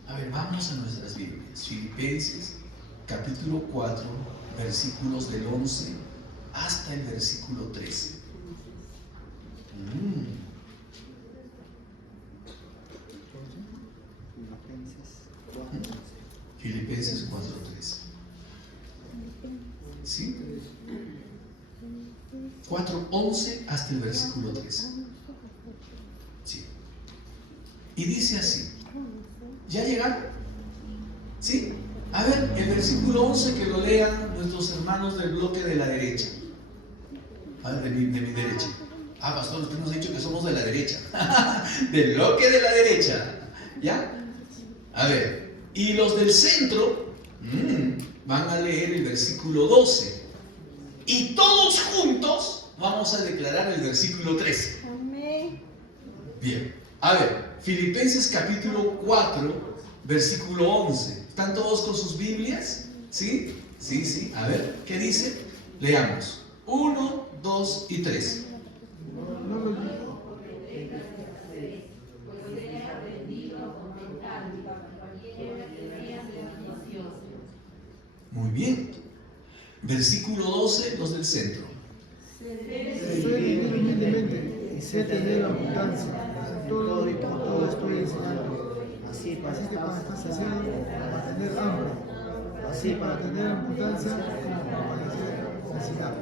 A ver, vamos a nuestras Biblias. Filipenses capítulo 4, versículos del 11 hasta el versículo 13. Filipenses 4:13. ¿Sí? 4:11 hasta el versículo 13. Sí. Y dice así. ¿Ya llegaron? ¿Sí? A ver, el versículo 11 que lo lean nuestros hermanos del bloque de la derecha. A ver, de mi derecha. Pastor, usted nos ha dicho que somos de la derecha. Del bloque de la derecha. ¿Ya? A ver, y los del centro van a leer el versículo 12. Y todos juntos vamos a declarar el versículo 13. Amén. Bien, a ver, Filipenses capítulo 4, versículo 11. ¿Están todos con sus Biblias? ¿Sí? Sí. A ver, ¿qué dice? Leamos. 1, 2 y 3. Muy bien. Versículo 12, los del centro. Sé vivir humildemente y sé tener abundancia. Todo estoy enseñando. Así para estar saciado, para tener hambre. Así para tener abundancia, como para padecer necesidad.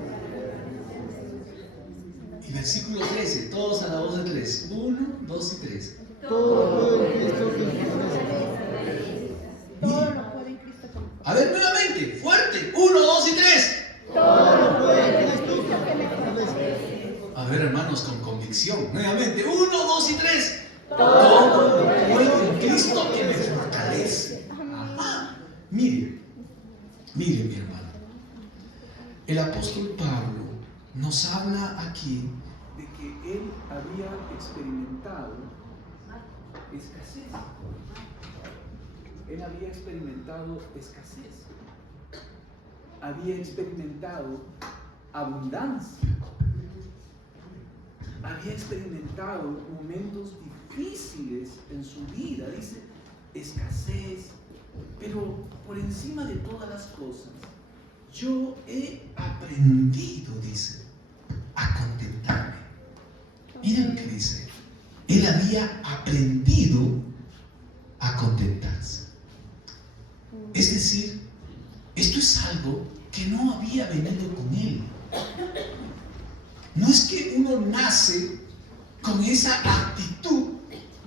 Y versículo 13, todos a la voz de 3. 1, 2 y 3. Todo lo puedo en Cristo que me fortalece. Todo lo puede en Cristo que me fortalece. A ver, nuevamente, fuerte. 1, 2 y 3. convicción. Nuevamente, 1, 2 y 3. Todo puedo en Cristo que me fortalece. Ajá. Mire, mi hermano. El apóstol Pablo nos habla aquí de que él había experimentado escasez. Él había experimentado escasez. Había experimentado abundancia. Había experimentado momentos difíciles en su vida. Dice, escasez. Pero por encima de todas las cosas, yo he aprendido, dice, a contentarme. Miren lo que dice. Él había aprendido a contentarse. Es decir, esto es algo que no había venido con él. No es que uno nace con esa actitud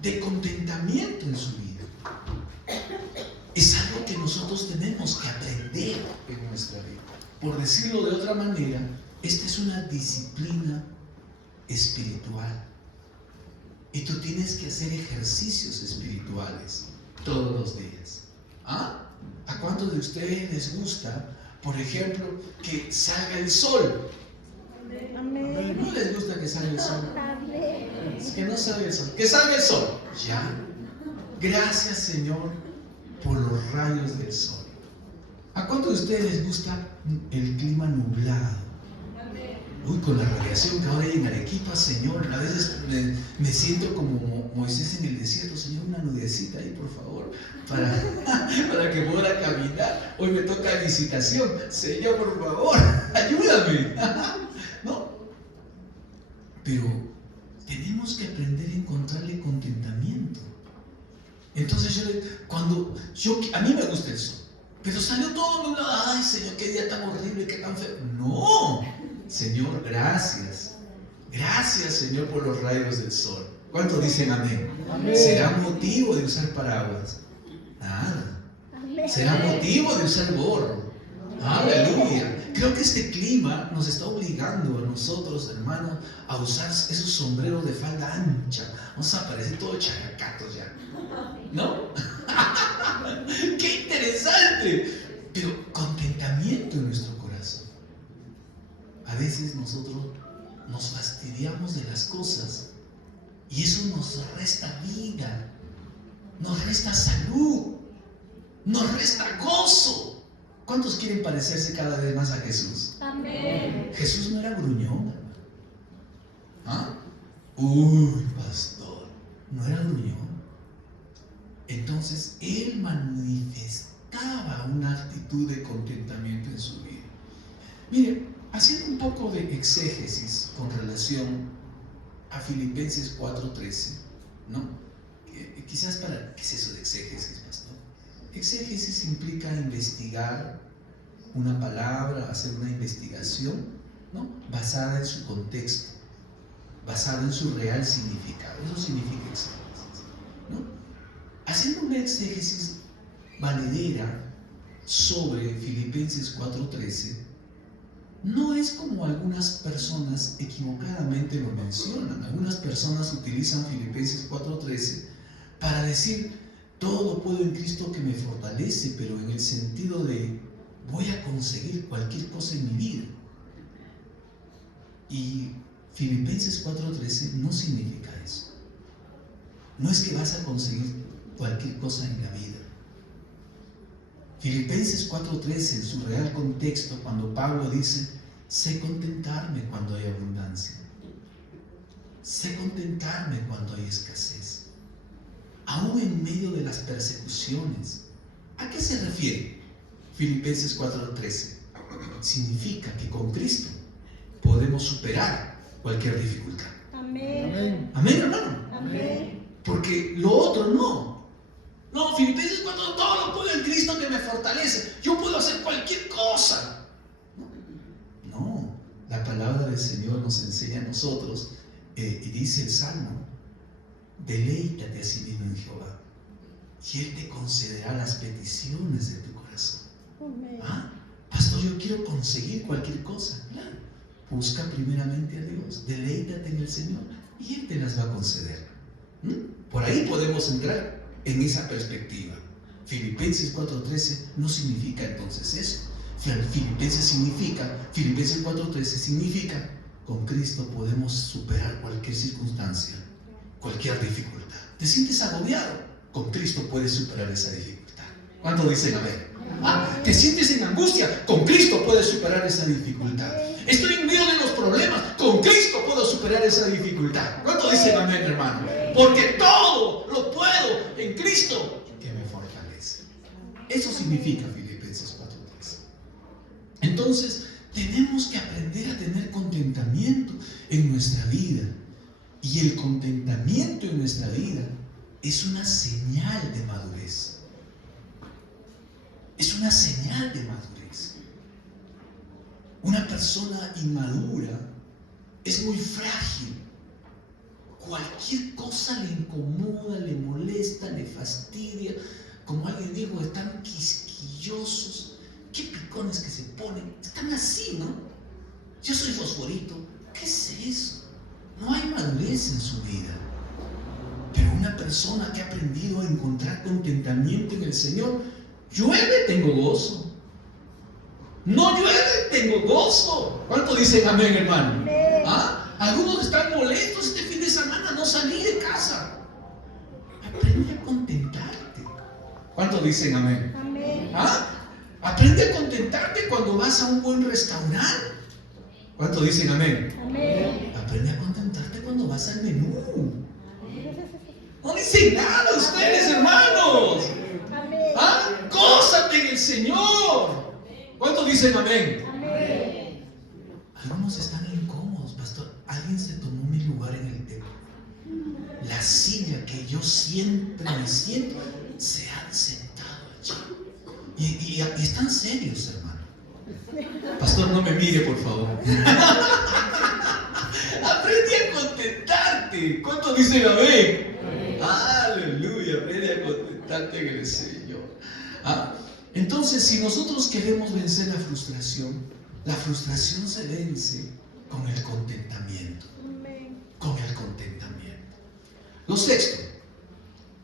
de contentamiento en su vida. Es algo que nosotros tenemos que aprender en nuestra vida. Por decirlo de otra manera, esta es una disciplina espiritual. Y tú tienes que hacer ejercicios espirituales todos los días. ¿Ah? ¿A cuántos de ustedes les gusta, por ejemplo, que salga el sol? Amén. ¿No les gusta que salga el sol? Amén. Es que no salga el sol. ¡Que salga el sol! Ya. Gracias, Señor, por los rayos del sol. ¿A cuántos de ustedes les gusta el clima nublado? Uy, con la radiación que ahora hay en Arequipa, Señor, a veces me siento como Moisés en el desierto. Señor, una nubecita ahí, por favor, para que pueda caminar. Hoy me toca visitación. Señor, por favor, ayúdame. ¿No? Pero tenemos que aprender a encontrarle contentamiento. Entonces a mí me gusta el sol, pero salió todo nublado. Ay, Señor, qué día tan horrible, qué tan feo. No, Señor, gracias. Gracias, Señor, por los rayos del sol. ¿Cuántos dicen amén? Amén. ¿Será motivo de usar paraguas? Nada. Amén. ¿Será motivo de usar gorro? Aleluya. Creo que este clima nos está obligando a nosotros, hermanos, a usar esos sombreros de falda ancha. Vamos a parecer todos characatos ya. ¿No? ¡Qué interesante! Pero contentamiento en nuestro corazón. A veces nosotros nos fastidiamos de las cosas y eso nos resta vida, nos resta salud, nos resta gozo. ¿Cuántos quieren parecerse cada vez más a Jesús? Amén. Jesús no era gruñón, hermano. ¿Ah? Uy, pastor, no era gruñón. Entonces, él manifestaba una actitud de contentamiento en su vida. Mire, haciendo un poco de exégesis con relación a Filipenses 4:13, ¿no? Quizás ¿qué es eso de exégesis, pastor? Exégesis implica investigar una palabra, hacer una investigación, ¿no? Basada en su contexto, basada en su real significado. Eso significa exégesis, ¿no? Haciendo una exégesis valedera sobre Filipenses 4:13, no es como algunas personas equivocadamente lo mencionan. Algunas personas utilizan Filipenses 4:13 para decir, todo lo puedo en Cristo que me fortalece, pero en el sentido de voy a conseguir cualquier cosa en mi vida. Y Filipenses 4:13 no significa eso. No es que vas a conseguir cualquier cosa en la vida. Filipenses 4:13, en su real contexto, cuando Pablo dice, sé contentarme cuando hay abundancia, sé contentarme cuando hay escasez, aún en medio de las persecuciones. ¿A qué se refiere Filipenses 4:13? Significa que con Cristo podemos superar cualquier dificultad. Amén. Amén. Amén, hermano. Amén. Porque lo otro no. No, Filipenses 4, todo lo puedo en Cristo que me fortalece. Yo puedo hacer cualquier cosa. No, la palabra del Señor nos enseña a nosotros, y dice el Salmo, deleítate a sí mismo en Jehová, y Él te concederá las peticiones de tu corazón. Amén. ¿Ah? Pastor, yo quiero conseguir cualquier cosa. Claro. Busca primeramente a Dios, deleítate en el Señor y Él te las va a conceder. Por ahí podemos entrar en esa perspectiva. Filipenses 4:13 no significa entonces eso. Filipenses 4:13 significa: con Cristo podemos superar cualquier circunstancia, cualquier dificultad. ¿Te sientes agobiado? Con Cristo puedes superar esa dificultad. ¿Cuánto dicen amén? ¿Te sientes en angustia? Con Cristo puedes superar esa dificultad. Estoy en medio de los problemas. Con Cristo puedo superar esa dificultad. ¿Cuánto dicen amén, hermano? Porque todo lo puedo en Cristo que me fortalece. Eso significa Filipenses 4:13. Entonces, tenemos que aprender a tener contentamiento en nuestra vida. Y el contentamiento en nuestra vida es una señal de madurez. Es una señal de madurez. Una persona inmadura es muy frágil. Cualquier cosa le incomoda, le molesta, le fastidia. Como alguien dijo, están quisquillosos. Qué picones que se ponen. Están así, ¿no? Yo soy fosforito. ¿Qué es eso? No hay madurez en su vida. Pero una persona que ha aprendido a encontrar contentamiento en el Señor, llueve, tengo gozo. No llueve, tengo gozo. ¿Cuánto dicen amén, hermano? Algunos están molestos este fin de semana, no salí de casa. Aprende a contentarte. ¿Cuánto dicen amén? Amén. Aprende a contentarte cuando vas a un buen restaurante. ¿Cuánto dicen amén? Amén. Aprende a contentarte cuando vas al menú. No dicen nada ustedes, hermanos. Amén. Gózate en el Señor. ¿Cuánto dicen amén? Amén. Algunos están incómodos, pastor. Alguien se tomó mi lugar en el templo. La silla que yo siempre me siento, se han sentado allí. Y están serios, hermano. Pastor, no me mire, por favor. Aprende a contentarte. ¿Cuánto dicen amén? Aleluya. Aprende a contentarte en el Señor. Entonces, si nosotros queremos vencer la frustración se vence con el contentamiento. Con el contentamiento. Lo sexto,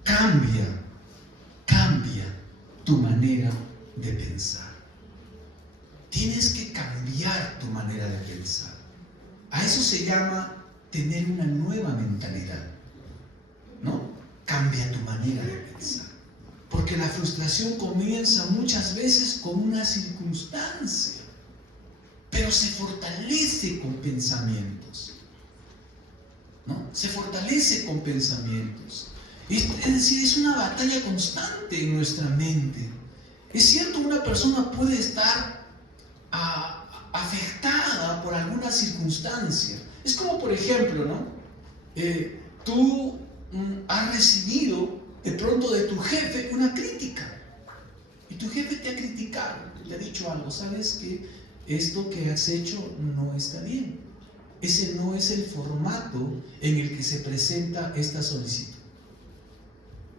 cambia tu manera de pensar. Tienes que cambiar tu manera de pensar. A eso se llama tener una nueva mentalidad, ¿no? Cambia tu manera de pensar. Porque la frustración comienza muchas veces con una circunstancia, pero se fortalece con pensamientos, ¿no? Se fortalece con pensamientos. Es decir, es una batalla constante en nuestra mente. Es cierto, una persona puede estar afectada por alguna circunstancia. Es como, por ejemplo, ¿no? Tú has recibido de pronto de tu jefe una crítica. Y tu jefe te ha criticado, te ha dicho algo. ¿Sabes que esto que has hecho no está bien? Ese no es el formato en el que se presenta esta solicitud.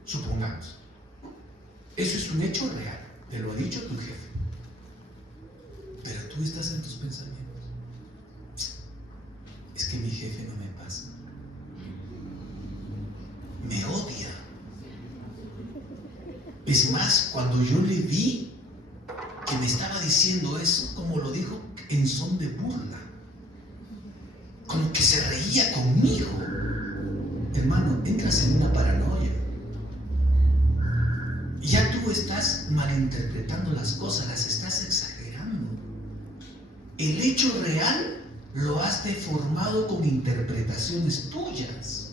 Supongamos. Eso es un hecho real. Te lo ha dicho tu jefe. Pero tú estás en tus pensamientos. Es que mi jefe no me pasa. Me odia. Es más, cuando yo le vi que me estaba diciendo eso, como lo dijo, en son de burla. Como que se reía conmigo. Hermano, entras en una paranoia. Ya tú estás malinterpretando las cosas, las estás exagerando. El hecho real lo has deformado con interpretaciones tuyas.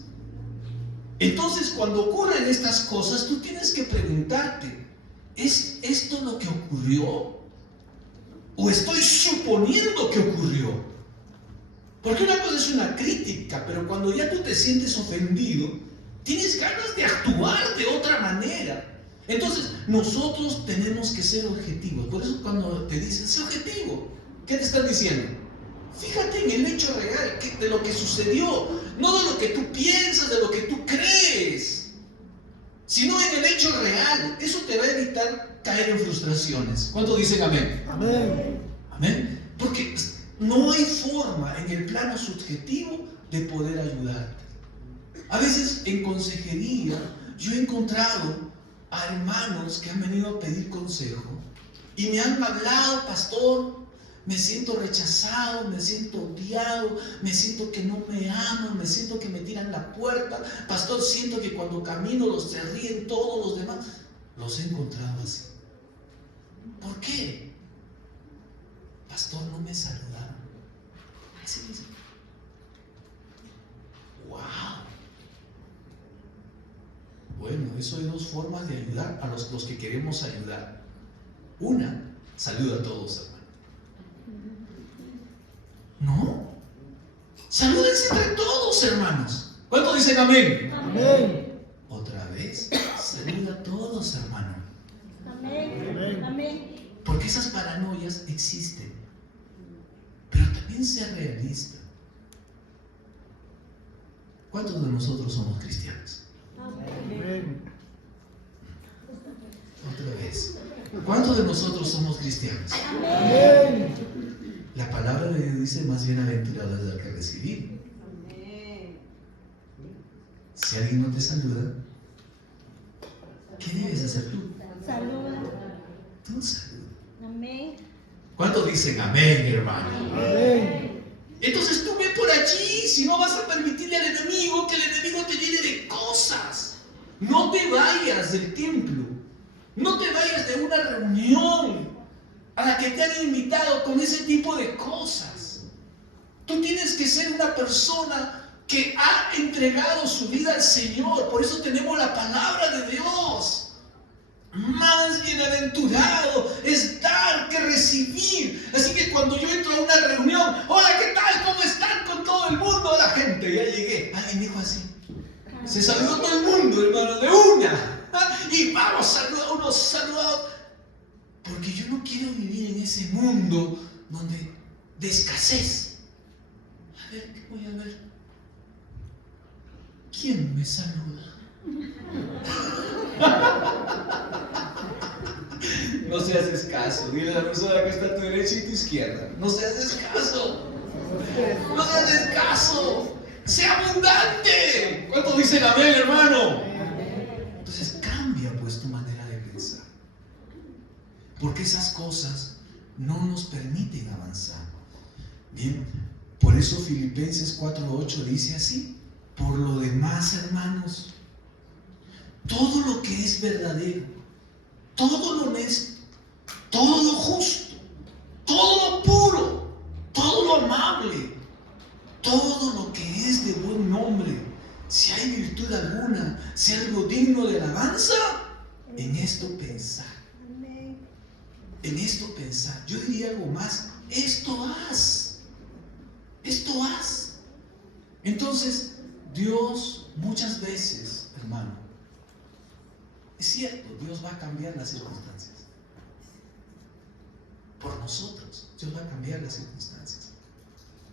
Entonces, cuando ocurren estas cosas, tú tienes que preguntarte, ¿es esto lo que ocurrió? ¿O estoy suponiendo que ocurrió? Porque una cosa es una crítica, pero cuando ya tú te sientes ofendido, tienes ganas de actuar de otra manera. Entonces, nosotros tenemos que ser objetivos. Por eso cuando te dicen, sé objetivo, ¿qué te están diciendo? Fíjate en el hecho real de lo que sucedió, no de lo que tú piensas, de lo que tú crees, sino en el hecho real. Eso te va a evitar caer en frustraciones. ¿Cuánto dicen amén? Amén. Amén. Porque no hay forma en el plano subjetivo de poder ayudarte. A veces en consejería yo he encontrado a hermanos que han venido a pedir consejo y me han hablado: pastor, me siento rechazado, me siento odiado, me siento que no me aman, me siento que me tiran la puerta. Pastor, siento que cuando camino se ríen todos los demás. Los he encontrado así. ¿Por qué? Pastor, no me saludaron. Así dice. ¡Wow! Bueno, eso hay dos formas de ayudar a los que queremos ayudar. Una, saluda a todos, hermano. No. Salúdense entre todos, hermanos. ¿Cuántos dicen amén? Amén. Otra vez, saluda a todos, hermano. Amén. Amén. Porque esas paranoias existen. Pero también sea realista. ¿Cuántos de nosotros somos cristianos? Amén. Otra vez. ¿Cuántos de nosotros somos cristianos? Amén. La palabra de Dios dice: más bienaventurado es el que recibir. Si alguien no te saluda, ¿qué debes hacer tú? Saluda. Tú saluda. Amén. ¿Cuántos dicen amén, hermano? Amén. Entonces tú ve por allí, si no vas a permitirle al enemigo que el enemigo te llene de cosas. No te vayas del templo, no te vayas de una reunión a la que te han invitado con ese tipo de cosas. Tú tienes que ser una persona que ha entregado su vida al Señor. Por eso tenemos la palabra de Dios. Más bienaventurado es dar que recibir. Así que cuando yo entro a una reunión: hola, ¿qué tal? ¿Cómo están con todo el mundo? La gente, ya llegué. Alguien dijo así. Se saludó todo el mundo, hermano, de una. Y vamos, saluda, unos saludados. Porque yo no quiero vivir en ese mundo donde de escasez. A ver, ¿qué voy a ver? ¿Quién me saluda? No se haces caso. Dile a la persona que está a tu derecha y a tu izquierda: no se haces caso. No se haces caso. Sea abundante. ¿Cuántos dicen amén, hermano? Entonces cambia pues tu manera de pensar. Porque esas cosas no nos permiten avanzar. Bien, por eso Filipenses 4:8 dice así: por lo demás, hermanos, todo lo que es verdadero, todo lo honesto, todo lo justo, todo lo puro, todo lo amable, todo lo que es de buen nombre, si hay virtud alguna, si algo digno de alabanza, en esto pensar. En esto pensar. Yo diría algo más: esto haz. Esto haz. Entonces, Dios muchas veces, hermano, es cierto, Dios va a cambiar las circunstancias. Por nosotros, Dios va a cambiar las circunstancias.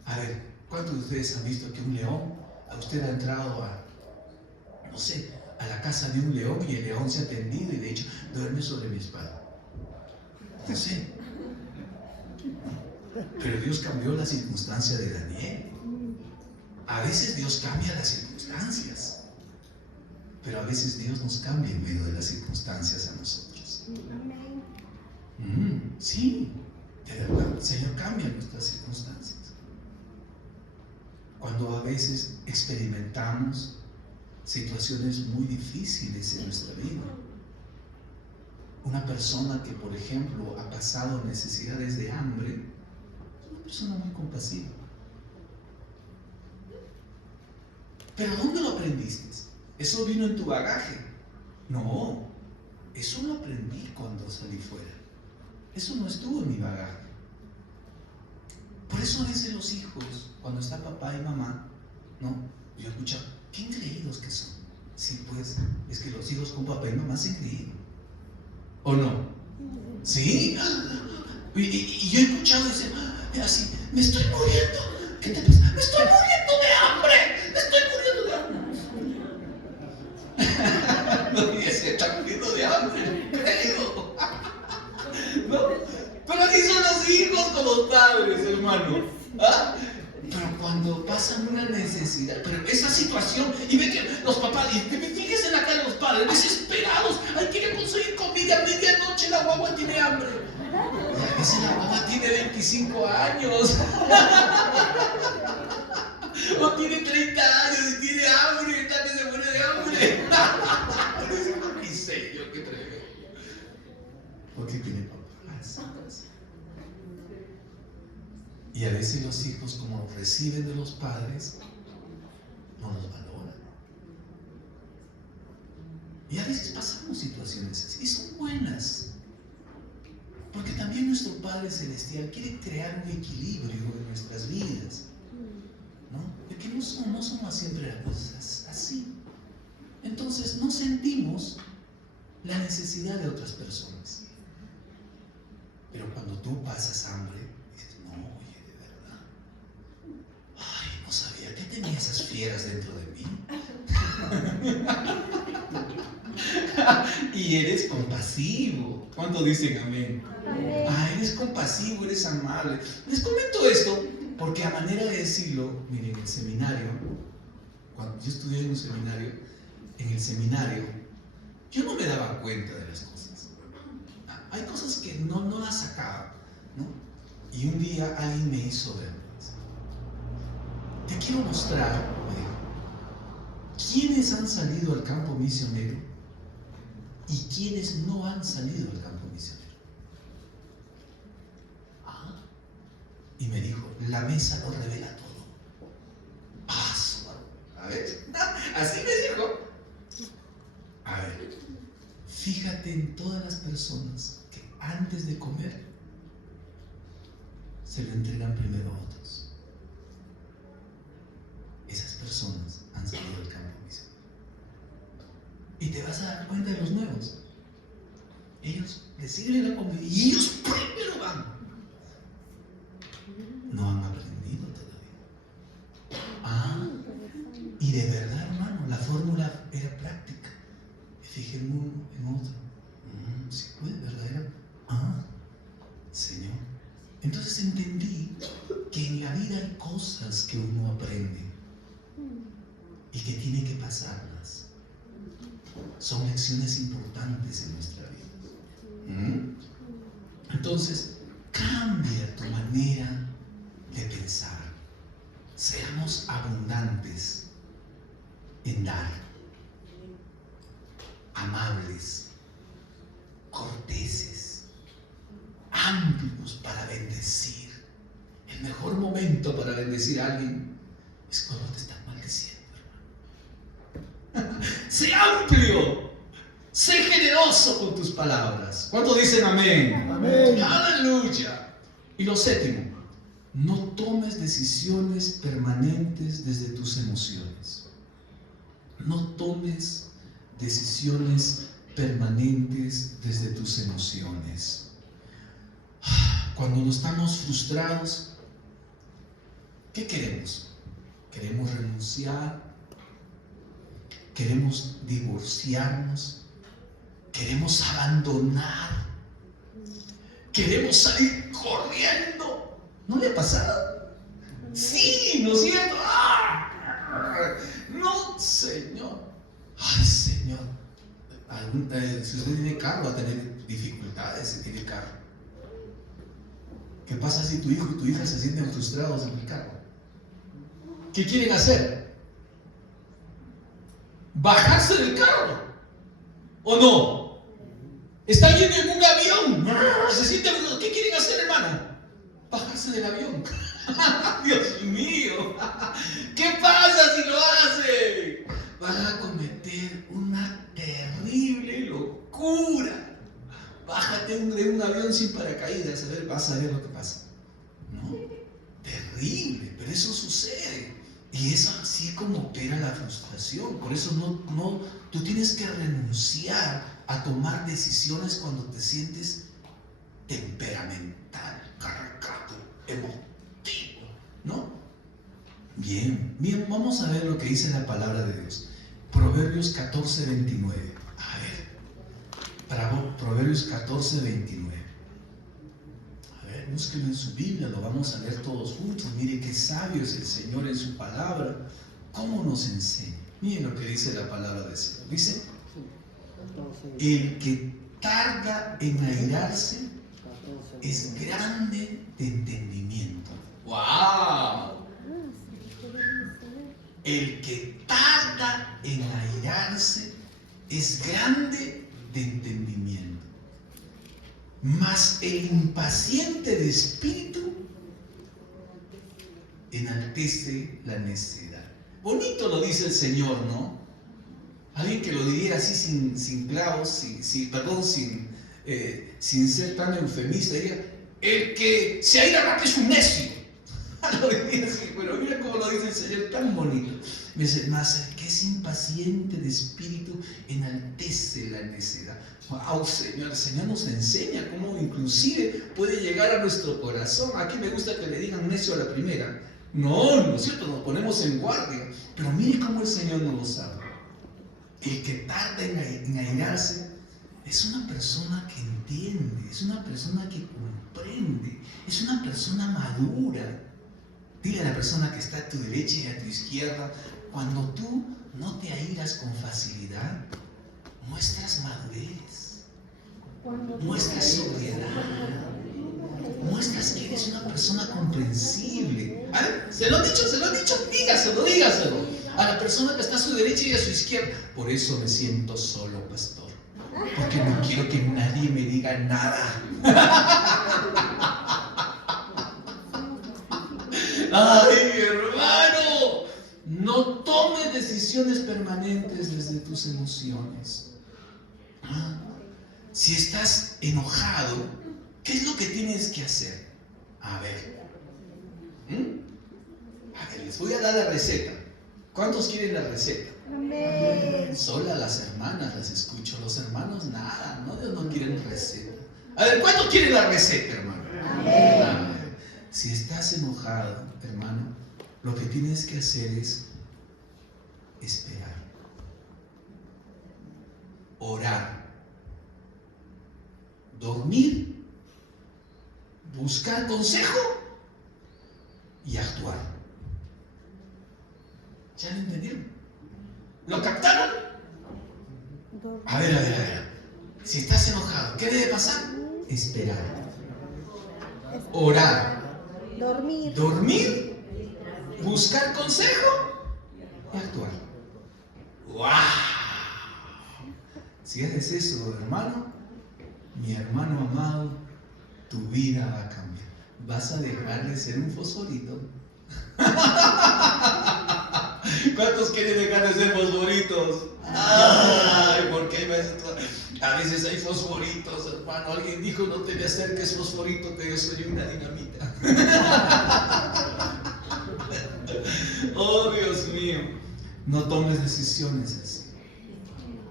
A ver, ¿cuántos de ustedes han visto que un león, usted ha entrado no sé, a la casa de un león y el león se ha tendido y de hecho duerme sobre mi espalda? No sé. Pero Dios cambió la circunstancia de Daniel. A veces Dios cambia las circunstancias, pero a veces Dios nos cambia en medio de las circunstancias a nosotros. Sí, de verdad, el Señor cambia nuestras circunstancias. Cuando a veces experimentamos situaciones muy difíciles en nuestra vida. Una persona que, por ejemplo, ha pasado necesidades de hambre, es una persona muy compasiva. ¿Pero dónde lo aprendiste? ¿Eso vino en tu bagaje? No, eso lo aprendí cuando salí fuera. Eso no estuvo en mi bagaje. Por eso a veces los hijos, cuando está papá y mamá, ¿no? Yo escucho, qué increíbles que son. Sí, pues, es que los hijos con papá y mamá se increíbles. ¿O no? ¿Sí? Y yo he escuchado y dice, así, me estoy muriendo. ¿Qué te pasa? Me estoy muriendo de hambre. Me estoy muriendo de hambre. No, y se está muriendo de hambre, creo. ¿No? Pero así son los hijos con los padres, hermano. ¿Ah? Pero cuando pasan una necesidad, pero esa situación, y ve que los papás, y fíjese en la cara de los padres, desesperados, ay, quiere conseguir comida, a medianoche la guagua tiene hambre. Y a veces la guagua tiene 25 años, o tiene 30 años y tiene hambre, y también se muere de hambre. Y sé yo qué tremendo. Porque tiene papás. Y a veces los hijos, como reciben de los padres, no los valoran. Y a veces pasamos situaciones así, y son buenas. Porque también nuestro Padre Celestial quiere crear un equilibrio en nuestras vidas, ¿no? Porque no somos siempre las cosas así. Entonces no sentimos la necesidad de otras personas. Pero cuando tú pasas hambre, dices, no, oye, de verdad, ay, no sabía que tenía esas fieras dentro de mí. Y eres compasivo. ¿Cuánto dicen amén? Ah, eres compasivo, eres amable. Les comento esto porque, a manera de decirlo, miren, en el seminario, cuando yo estudié en el seminario, yo no me daba cuenta de las cosas. Hay cosas que no las sacaba, ¿no? Y un día alguien me hizo verlas. Te quiero mostrar, me dijo, quiénes han salido al campo misionero y quiénes no han salido al campo misionero. Y me dijo, la mesa lo revela todo. A ver, así me dijo. A ver, fíjate en todas las personas que antes de comer se lo entregan primero a otros. Esas personas han salido al campo misionero. Y te vas a dar cuenta de los nuevos. Ellos les sirven la comida y ellos primero van. No han aprendido todavía. Y de verdad, hermano, la fórmula era práctica. Me fijé en uno, en otro. Sí, pues, ¿verdad? Señor. Entonces entendí que en la vida hay cosas que uno aprende y que tiene que pasarlas. Son lecciones importantes en nuestra vida. Entonces, cambia tu manera de pensar. Seamos abundantes en dar, amables, corteses, amplios para bendecir. El mejor momento para bendecir a alguien es cuando te están maldiciendo, hermano. Sé amplio, sé generoso con tus palabras. ¿Cuántos dicen amén? Amén. Aleluya. Y lo séptimo, no tomes decisiones permanentes desde tus emociones. No tomes decisiones permanentes desde tus emociones. Cuando no estamos frustrados, ¿qué queremos? Queremos renunciar, queremos divorciarnos, queremos abandonar, queremos salir corriendo. ¿No le ha pasado? Sí, ¿no es cierto? No, Señor. Ay, Señor. Si usted tiene carro, va a tener dificultades si tiene carro. ¿Qué pasa si tu hijo y tu hija se sienten frustrados en el carro? ¿Qué quieren hacer? ¿Bajarse del carro? ¿O no? ¿Están yendo en un avión? ¿Se sienten frustrados? ¿Qué quieren hacer, hermano? Bajarse del avión. Dios mío. ¿Qué pasa si lo hace? Van a cometer una terrible locura. Bájate de un avión sin paracaídas, vas a ver lo que pasa. ¿No? Terrible, pero eso sucede. Y es así como opera la frustración. Por eso tú tienes que renunciar a tomar decisiones cuando te sientes temperamental, cargado, emotivo, ¿no? Bien, vamos a ver lo que dice la palabra de Dios. Proverbios 14:29. A ver, Proverbios 14:29. A ver. búsquelo en su Biblia, lo vamos a leer todos juntos. Mire qué sabio es el Señor en su palabra. ¿Cómo nos enseña? Miren lo que dice la palabra del Señor. Dice, el que tarda en airarse es grande de entendimiento. ¡Wow! El que tarda en airarse es grande de entendimiento. Mas el impaciente de espíritu enaltece la necedad. Bonito lo dice el Señor, ¿no? Alguien que lo diría así sin clavos, sin ser tan eufemista, diría, el que se aira rápido es un necio. Lo diría así, pero mira cómo lo dice el Señor, tan bonito. Me dice, mas el que es impaciente de espíritu enaltece la necedad. Wow, Señor, el Señor nos enseña cómo inclusive puede llegar a nuestro corazón. Aquí me gusta que le digan necio a la primera. No es cierto, nos ponemos en guardia. Pero mire cómo el Señor nos lo sabe. El que tarda en airarse es una persona que entiende, es una persona que comprende, es una persona madura. Dile a la persona que está a tu derecha y a tu izquierda, cuando tú no te airas con facilidad, muestras madurez, muestras sobriedad, muestras que eres una persona comprensible. A ver, se lo han dicho, dígaselo. A la persona que está a su derecha y a su izquierda. Por eso me siento solo, pastor, porque no quiero que nadie me diga nada. Ay, hermano, no tomes decisiones permanentes desde tus emociones. Si estás enojado, ¿qué es lo que tienes que hacer? A ver, les voy a dar la receta. ¿Cuántos quieren la receta? Amén. Solo a las hermanas las escucho, los hermanos nada, no, Dios no quieren receta. A ver, ¿cuántos quieren la receta, hermano? Amén. A ver, si estás enojado, hermano, lo que tienes que hacer es esperar, orar, dormir, buscar consejo y actuar. ¿Ya lo entendieron? ¿Lo captaron? A ver. Si estás enojado, ¿qué debe pasar? Esperar, orar, dormir, buscar consejo y actuar. ¡Wow! Si haces eso, hermano, mi hermano amado, tu vida va a cambiar. Vas a dejar de ser un fosforito. ¿Cuántos quieren dejar de ser fosforitos? Ay, ¿por qué a veces hay fosforitos, hermano? Alguien dijo, no te me acerques, fosforito, que yo soy una dinamita. Oh, Dios mío, no tomes decisiones así.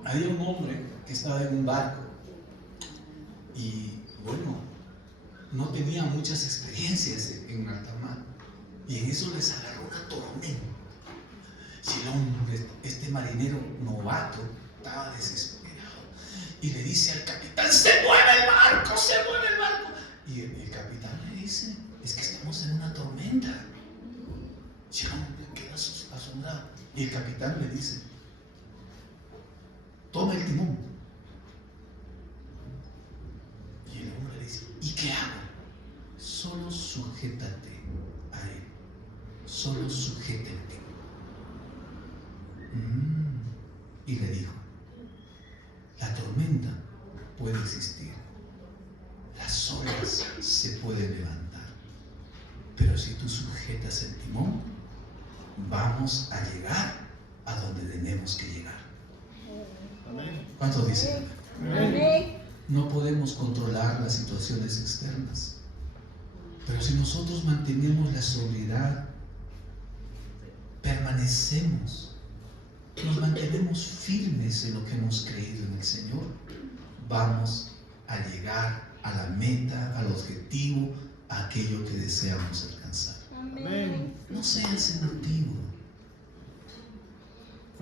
Había un hombre que estaba en un barco y, bueno, no tenía muchas experiencias en alta mar, y en eso les agarró una tormenta. Y el hombre, este marinero novato, estaba desesperado y le dice al capitán, ¡se mueve el barco! Y el capitán le dice, es que estamos en una tormenta. Y el hombre queda asombrado y el capitán le dice, toma el timón. Y el hombre le dice, ¿y qué hago? Solo sujétate a él, solo sujétate. Y le dijo, la tormenta puede existir, las olas se pueden levantar, pero si tú sujetas el timón, vamos a llegar a donde tenemos que llegar. ¿Cuántos dicen? Amén. No podemos controlar las situaciones externas, pero si nosotros mantenemos la sobriedad, permanecemos, nos mantenemos firmes en lo que hemos creído en el Señor, vamos a llegar a la meta, al objetivo, a aquello que deseamos alcanzar. Amén. No seas emotivo.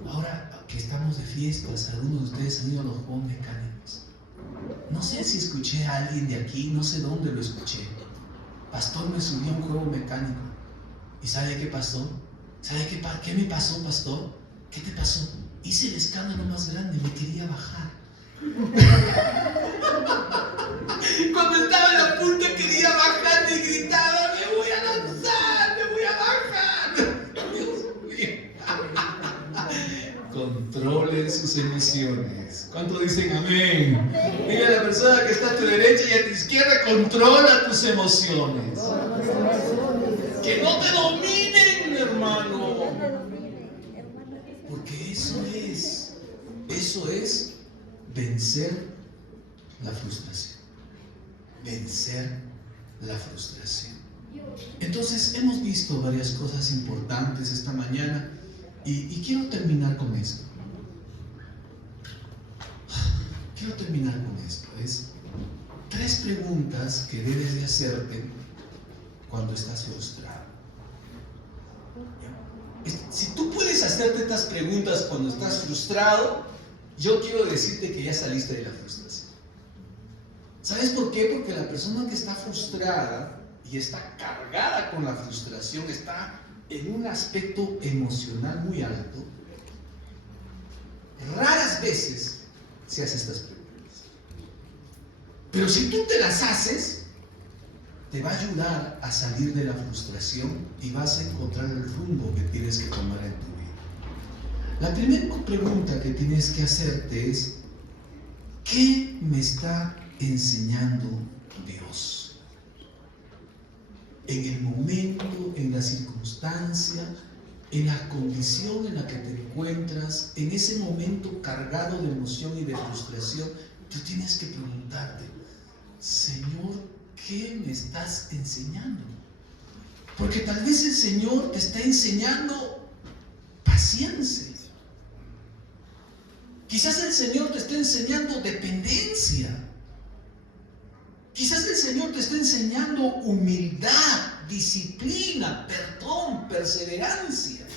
Ahora que estamos de fiestas, algunos de ustedes han ido a los juegos mecánicos. No sé si escuché a alguien de aquí, no sé dónde lo escuché, pastor, me subí a un juego mecánico. ¿Y sabe qué pasó? ¿Sabe qué me pasó, pastor? ¿Qué te pasó? Hice el escándalo más grande, me quería bajar. Cuando estaba en la punta quería bajar y gritaba, me voy a lanzar, me voy a bajar. Dios mío. Controlen sus emociones. ¿Cuánto dicen amén? Dile a la persona que está a tu derecha y a tu izquierda, controla tus emociones. Que no te dominen, hermano. Porque eso es vencer la frustración. Vencer la frustración. Entonces, hemos visto varias cosas importantes esta mañana y quiero terminar con esto. Es 3 preguntas que debes de hacerte cuando estás frustrado. Si tú puedes hacerte estas preguntas cuando estás frustrado, yo quiero decirte que ya saliste de la frustración. ¿Sabes por qué? Porque la persona que está frustrada y está cargada con la frustración, está en un aspecto emocional muy alto, raras veces se hace estas preguntas. Pero si tú te las haces, te va a ayudar a salir de la frustración y vas a encontrar el rumbo que tienes que tomar en tu vida. La primera pregunta que tienes que hacerte es: ¿qué me está enseñando Dios? En el momento, en la circunstancia, en la condición en la que te encuentras, en ese momento cargado de emoción y de frustración, tú tienes que preguntarte: Señor, ¿qué me estás enseñando? Porque tal vez el Señor te está enseñando paciencia. Quizás el Señor te está enseñando dependencia. Quizás el Señor te está enseñando humildad, disciplina, perdón, perseverancia.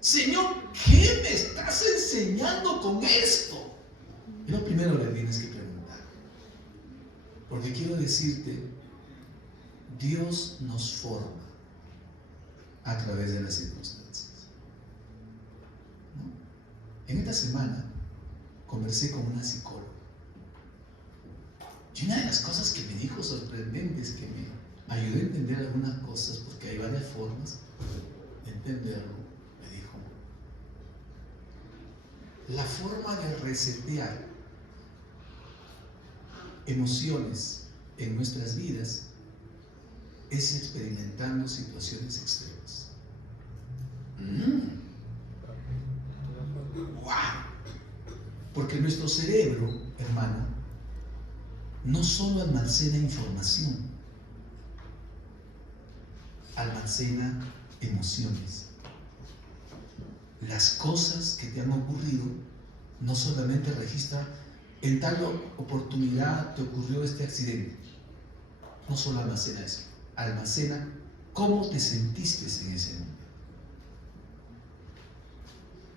Señor, ¿qué me estás enseñando con esto? Es lo primero que tienes que preguntar. Porque quiero decirte, Dios nos forma a través de las circunstancias. ¿No? En esta semana conversé con una psicóloga. Y una de las cosas que me dijo sorprendentes, que me ayudó a entender algunas cosas, porque hay varias formas de entenderlo, me dijo: la forma de resetear emociones en nuestras vidas es experimentando situaciones extremas. ¡Wow! Porque nuestro cerebro, hermano, no solo almacena información, almacena emociones. Las cosas que te han ocurrido no solamente registra: en tal oportunidad te ocurrió este accidente. No solo almacena eso, almacena cómo te sentiste en ese momento.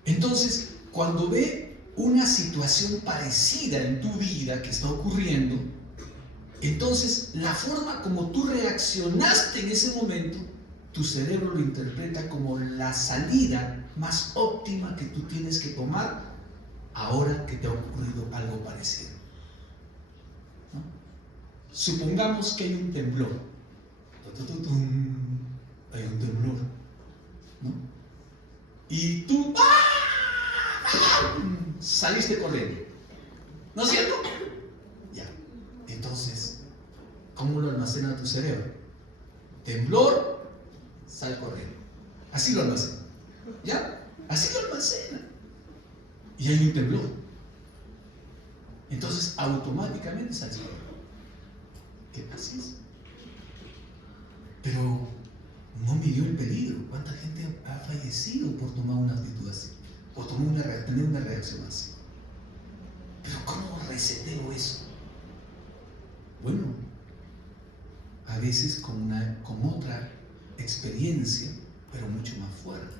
Entonces, cuando ve una situación parecida en tu vida que está ocurriendo, entonces la forma como tú reaccionaste en ese momento, tu cerebro lo interpreta como la salida más óptima que tú tienes que tomar ahora que te ha ocurrido algo parecido. ¿No? Supongamos que hay un temblor. Hay un temblor, ¿no? Y tú saliste corriendo, ¿no es cierto? Ya. Entonces, ¿cómo lo almacena tu cerebro? Temblor, sal corriendo. Así lo almacena. ¿Ya? Así lo almacena. Y hay un temblor. Entonces, automáticamente sales corriendo. ¿Qué pasa? Pero no midió el peligro. ¿Cuánta gente ha fallecido por tomar una actitud así? Por tener una reacción así. Pero ¿cómo reseteo eso? Bueno, a veces con otra experiencia, pero mucho más fuerte.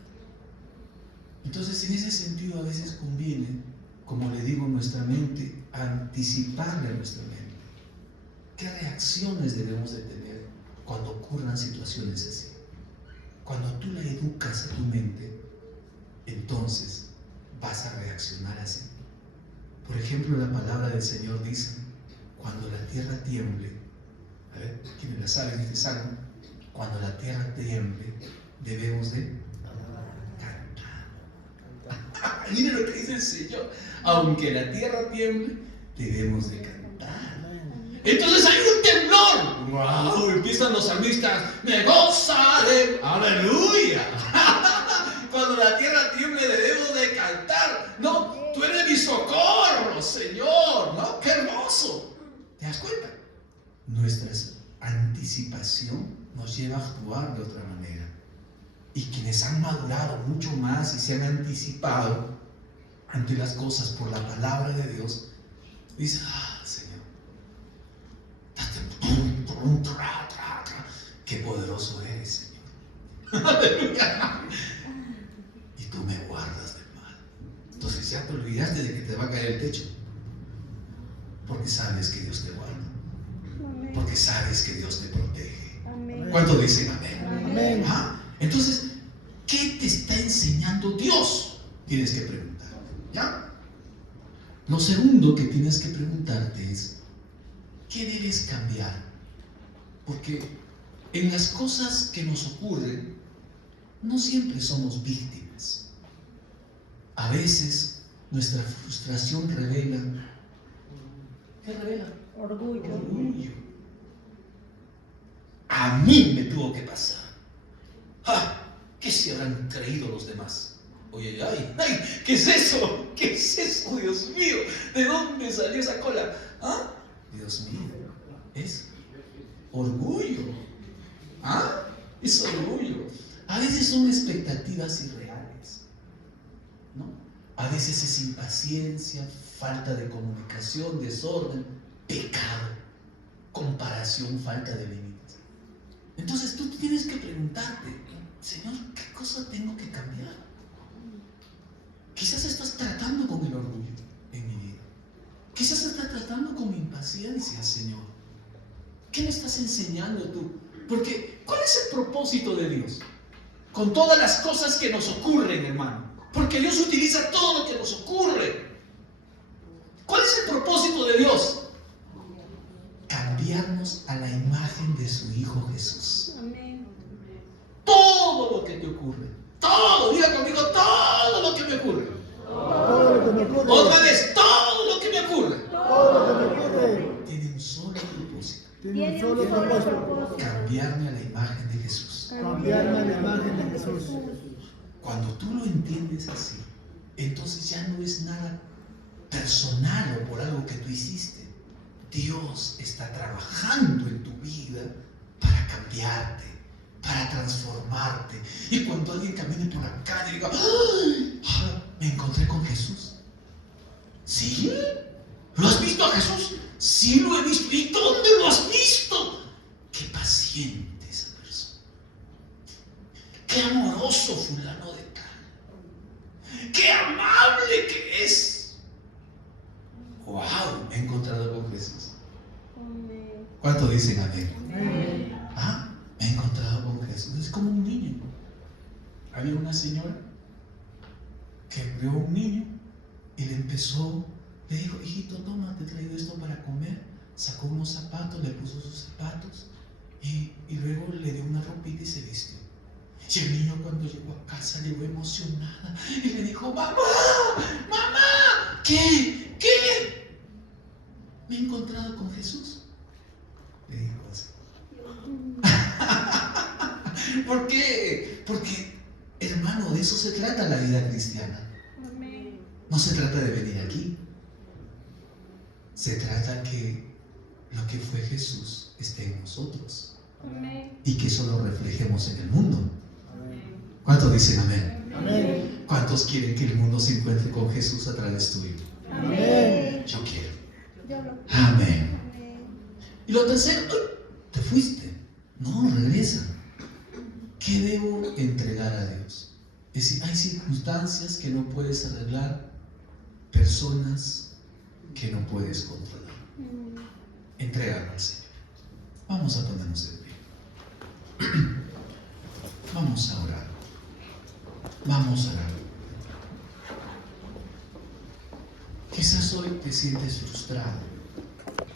Entonces, en ese sentido, a veces conviene, como le digo, nuestra mente, anticiparle a nuestra mente qué reacciones debemos de tener cuando ocurran situaciones así. Cuando tú la educas a tu mente, entonces vas a reaccionar así. Por ejemplo, la palabra del Señor dice, cuando la tierra tiemble, a ver, ¿quiénes la saben este salmo? Cuando la tierra tiemble, debemos de cantar. Miren lo que dice el Señor. Aunque la tierra tiemble, debemos de cantar. Entonces hay un temblor. ¡Wow! Empiezan los salmistas. Me gozaré. ¡Aleluya! Cuando la tierra tiemble, debemos de cantar. No, tú eres mi socorro, Señor. ¿No? ¡Qué hermoso! ¿Te das cuenta? Nuestra anticipación nos lleva a actuar de otra manera. Y quienes han madurado mucho más y se han anticipado ante las cosas por la palabra de Dios, dicen, Señor, qué poderoso eres, Señor. Aleluya. Y tú me guardas del mal. Entonces ya te olvidaste de que te va a caer el techo, porque sabes que Dios te guarda, porque sabes que Dios te protege. ¿Cuántos dicen amén? Amén. Entonces, ¿qué te está enseñando Dios? Tienes que preguntar, ¿ya? Lo segundo que tienes que preguntarte es, ¿qué debes cambiar? Porque en las cosas que nos ocurren, no siempre somos víctimas. A veces, nuestra frustración revela, ¿qué revela? Orgullo. A mí me tuvo que pasar. ¿Qué se habrán creído los demás? Oye, ay, ¿qué es eso? ¿Qué es eso, Dios mío? ¿De dónde salió esa cola? Dios mío, es orgullo. Es orgullo. A veces son expectativas irreales, ¿no? A veces es impaciencia, falta de comunicación, desorden, pecado, comparación, falta de límites. Entonces tú tienes que preguntarte, Señor, ¿qué cosa tengo que cambiar? Quizás estás tratando con el orgullo en mi vida. Quizás estás tratando con impaciencia, Señor. ¿Qué me estás enseñando tú? Porque, ¿cuál es el propósito de Dios? Con todas las cosas que nos ocurren, hermano. Porque Dios utiliza todo lo que nos ocurre. ¿Cuál es el propósito de Dios? Cambiarnos a la imagen de su Hijo Jesús. Amén. Todo lo que te ocurre. Todo, diga conmigo, todo lo que me ocurre. Todo lo que me ocurre. Otra vez, todo lo que me ocurre. Todo lo que me ocurre. Tiene un solo propósito. Tiene un solo propósito. Cambiarme a la imagen de Jesús. Cambiarme a la imagen de Jesús. Cuando tú lo entiendes así, entonces ya no es nada personal o por algo que tú hiciste. Dios está trabajando en tu vida para cambiarte, para transformarte. Y cuando alguien camine por la calle y diga, ¡ay! Me encontré con Jesús. ¿Sí? ¿Lo has visto a Jesús? Sí, lo he visto. ¿Y dónde lo has visto? Qué paciente esa persona. Qué amoroso fulano de tal. Qué amable que es. ¡Wow! Me he encontrado con Jesús. ¿Cuántos dicen amén? Me he encontrado con Jesús. Es como un niño. Había una señora que vio a un niño y le dijo, hijito, toma, te he traído esto para comer. Sacó unos zapatos, le puso sus zapatos y luego le dio una ropita y se vistió. Y el niño cuando llegó a casa llegó emocionada y le dijo, mamá, ¿qué? Me he encontrado con Jesús. Le dijo así. ¿Por qué? Porque, hermano, de eso se trata la vida cristiana. No se trata de venir aquí. Se trata que lo que fue Jesús esté en nosotros. Y que eso lo reflejemos en el mundo. ¿Cuántos dicen amén? Amén. ¿Cuántos quieren que el mundo se encuentre con Jesús a través tuyo? Amén. Yo quiero. Yo lo Amén. Y lo tercero, te fuiste. No, regresa. ¿Qué debo entregar a Dios? Es decir, hay circunstancias que no puedes arreglar, personas que no puedes controlar. Entrégalo al Señor. Vamos a ponernos en pie. Vamos a orar. Vamos a orar. Quizás hoy te sientes frustrado.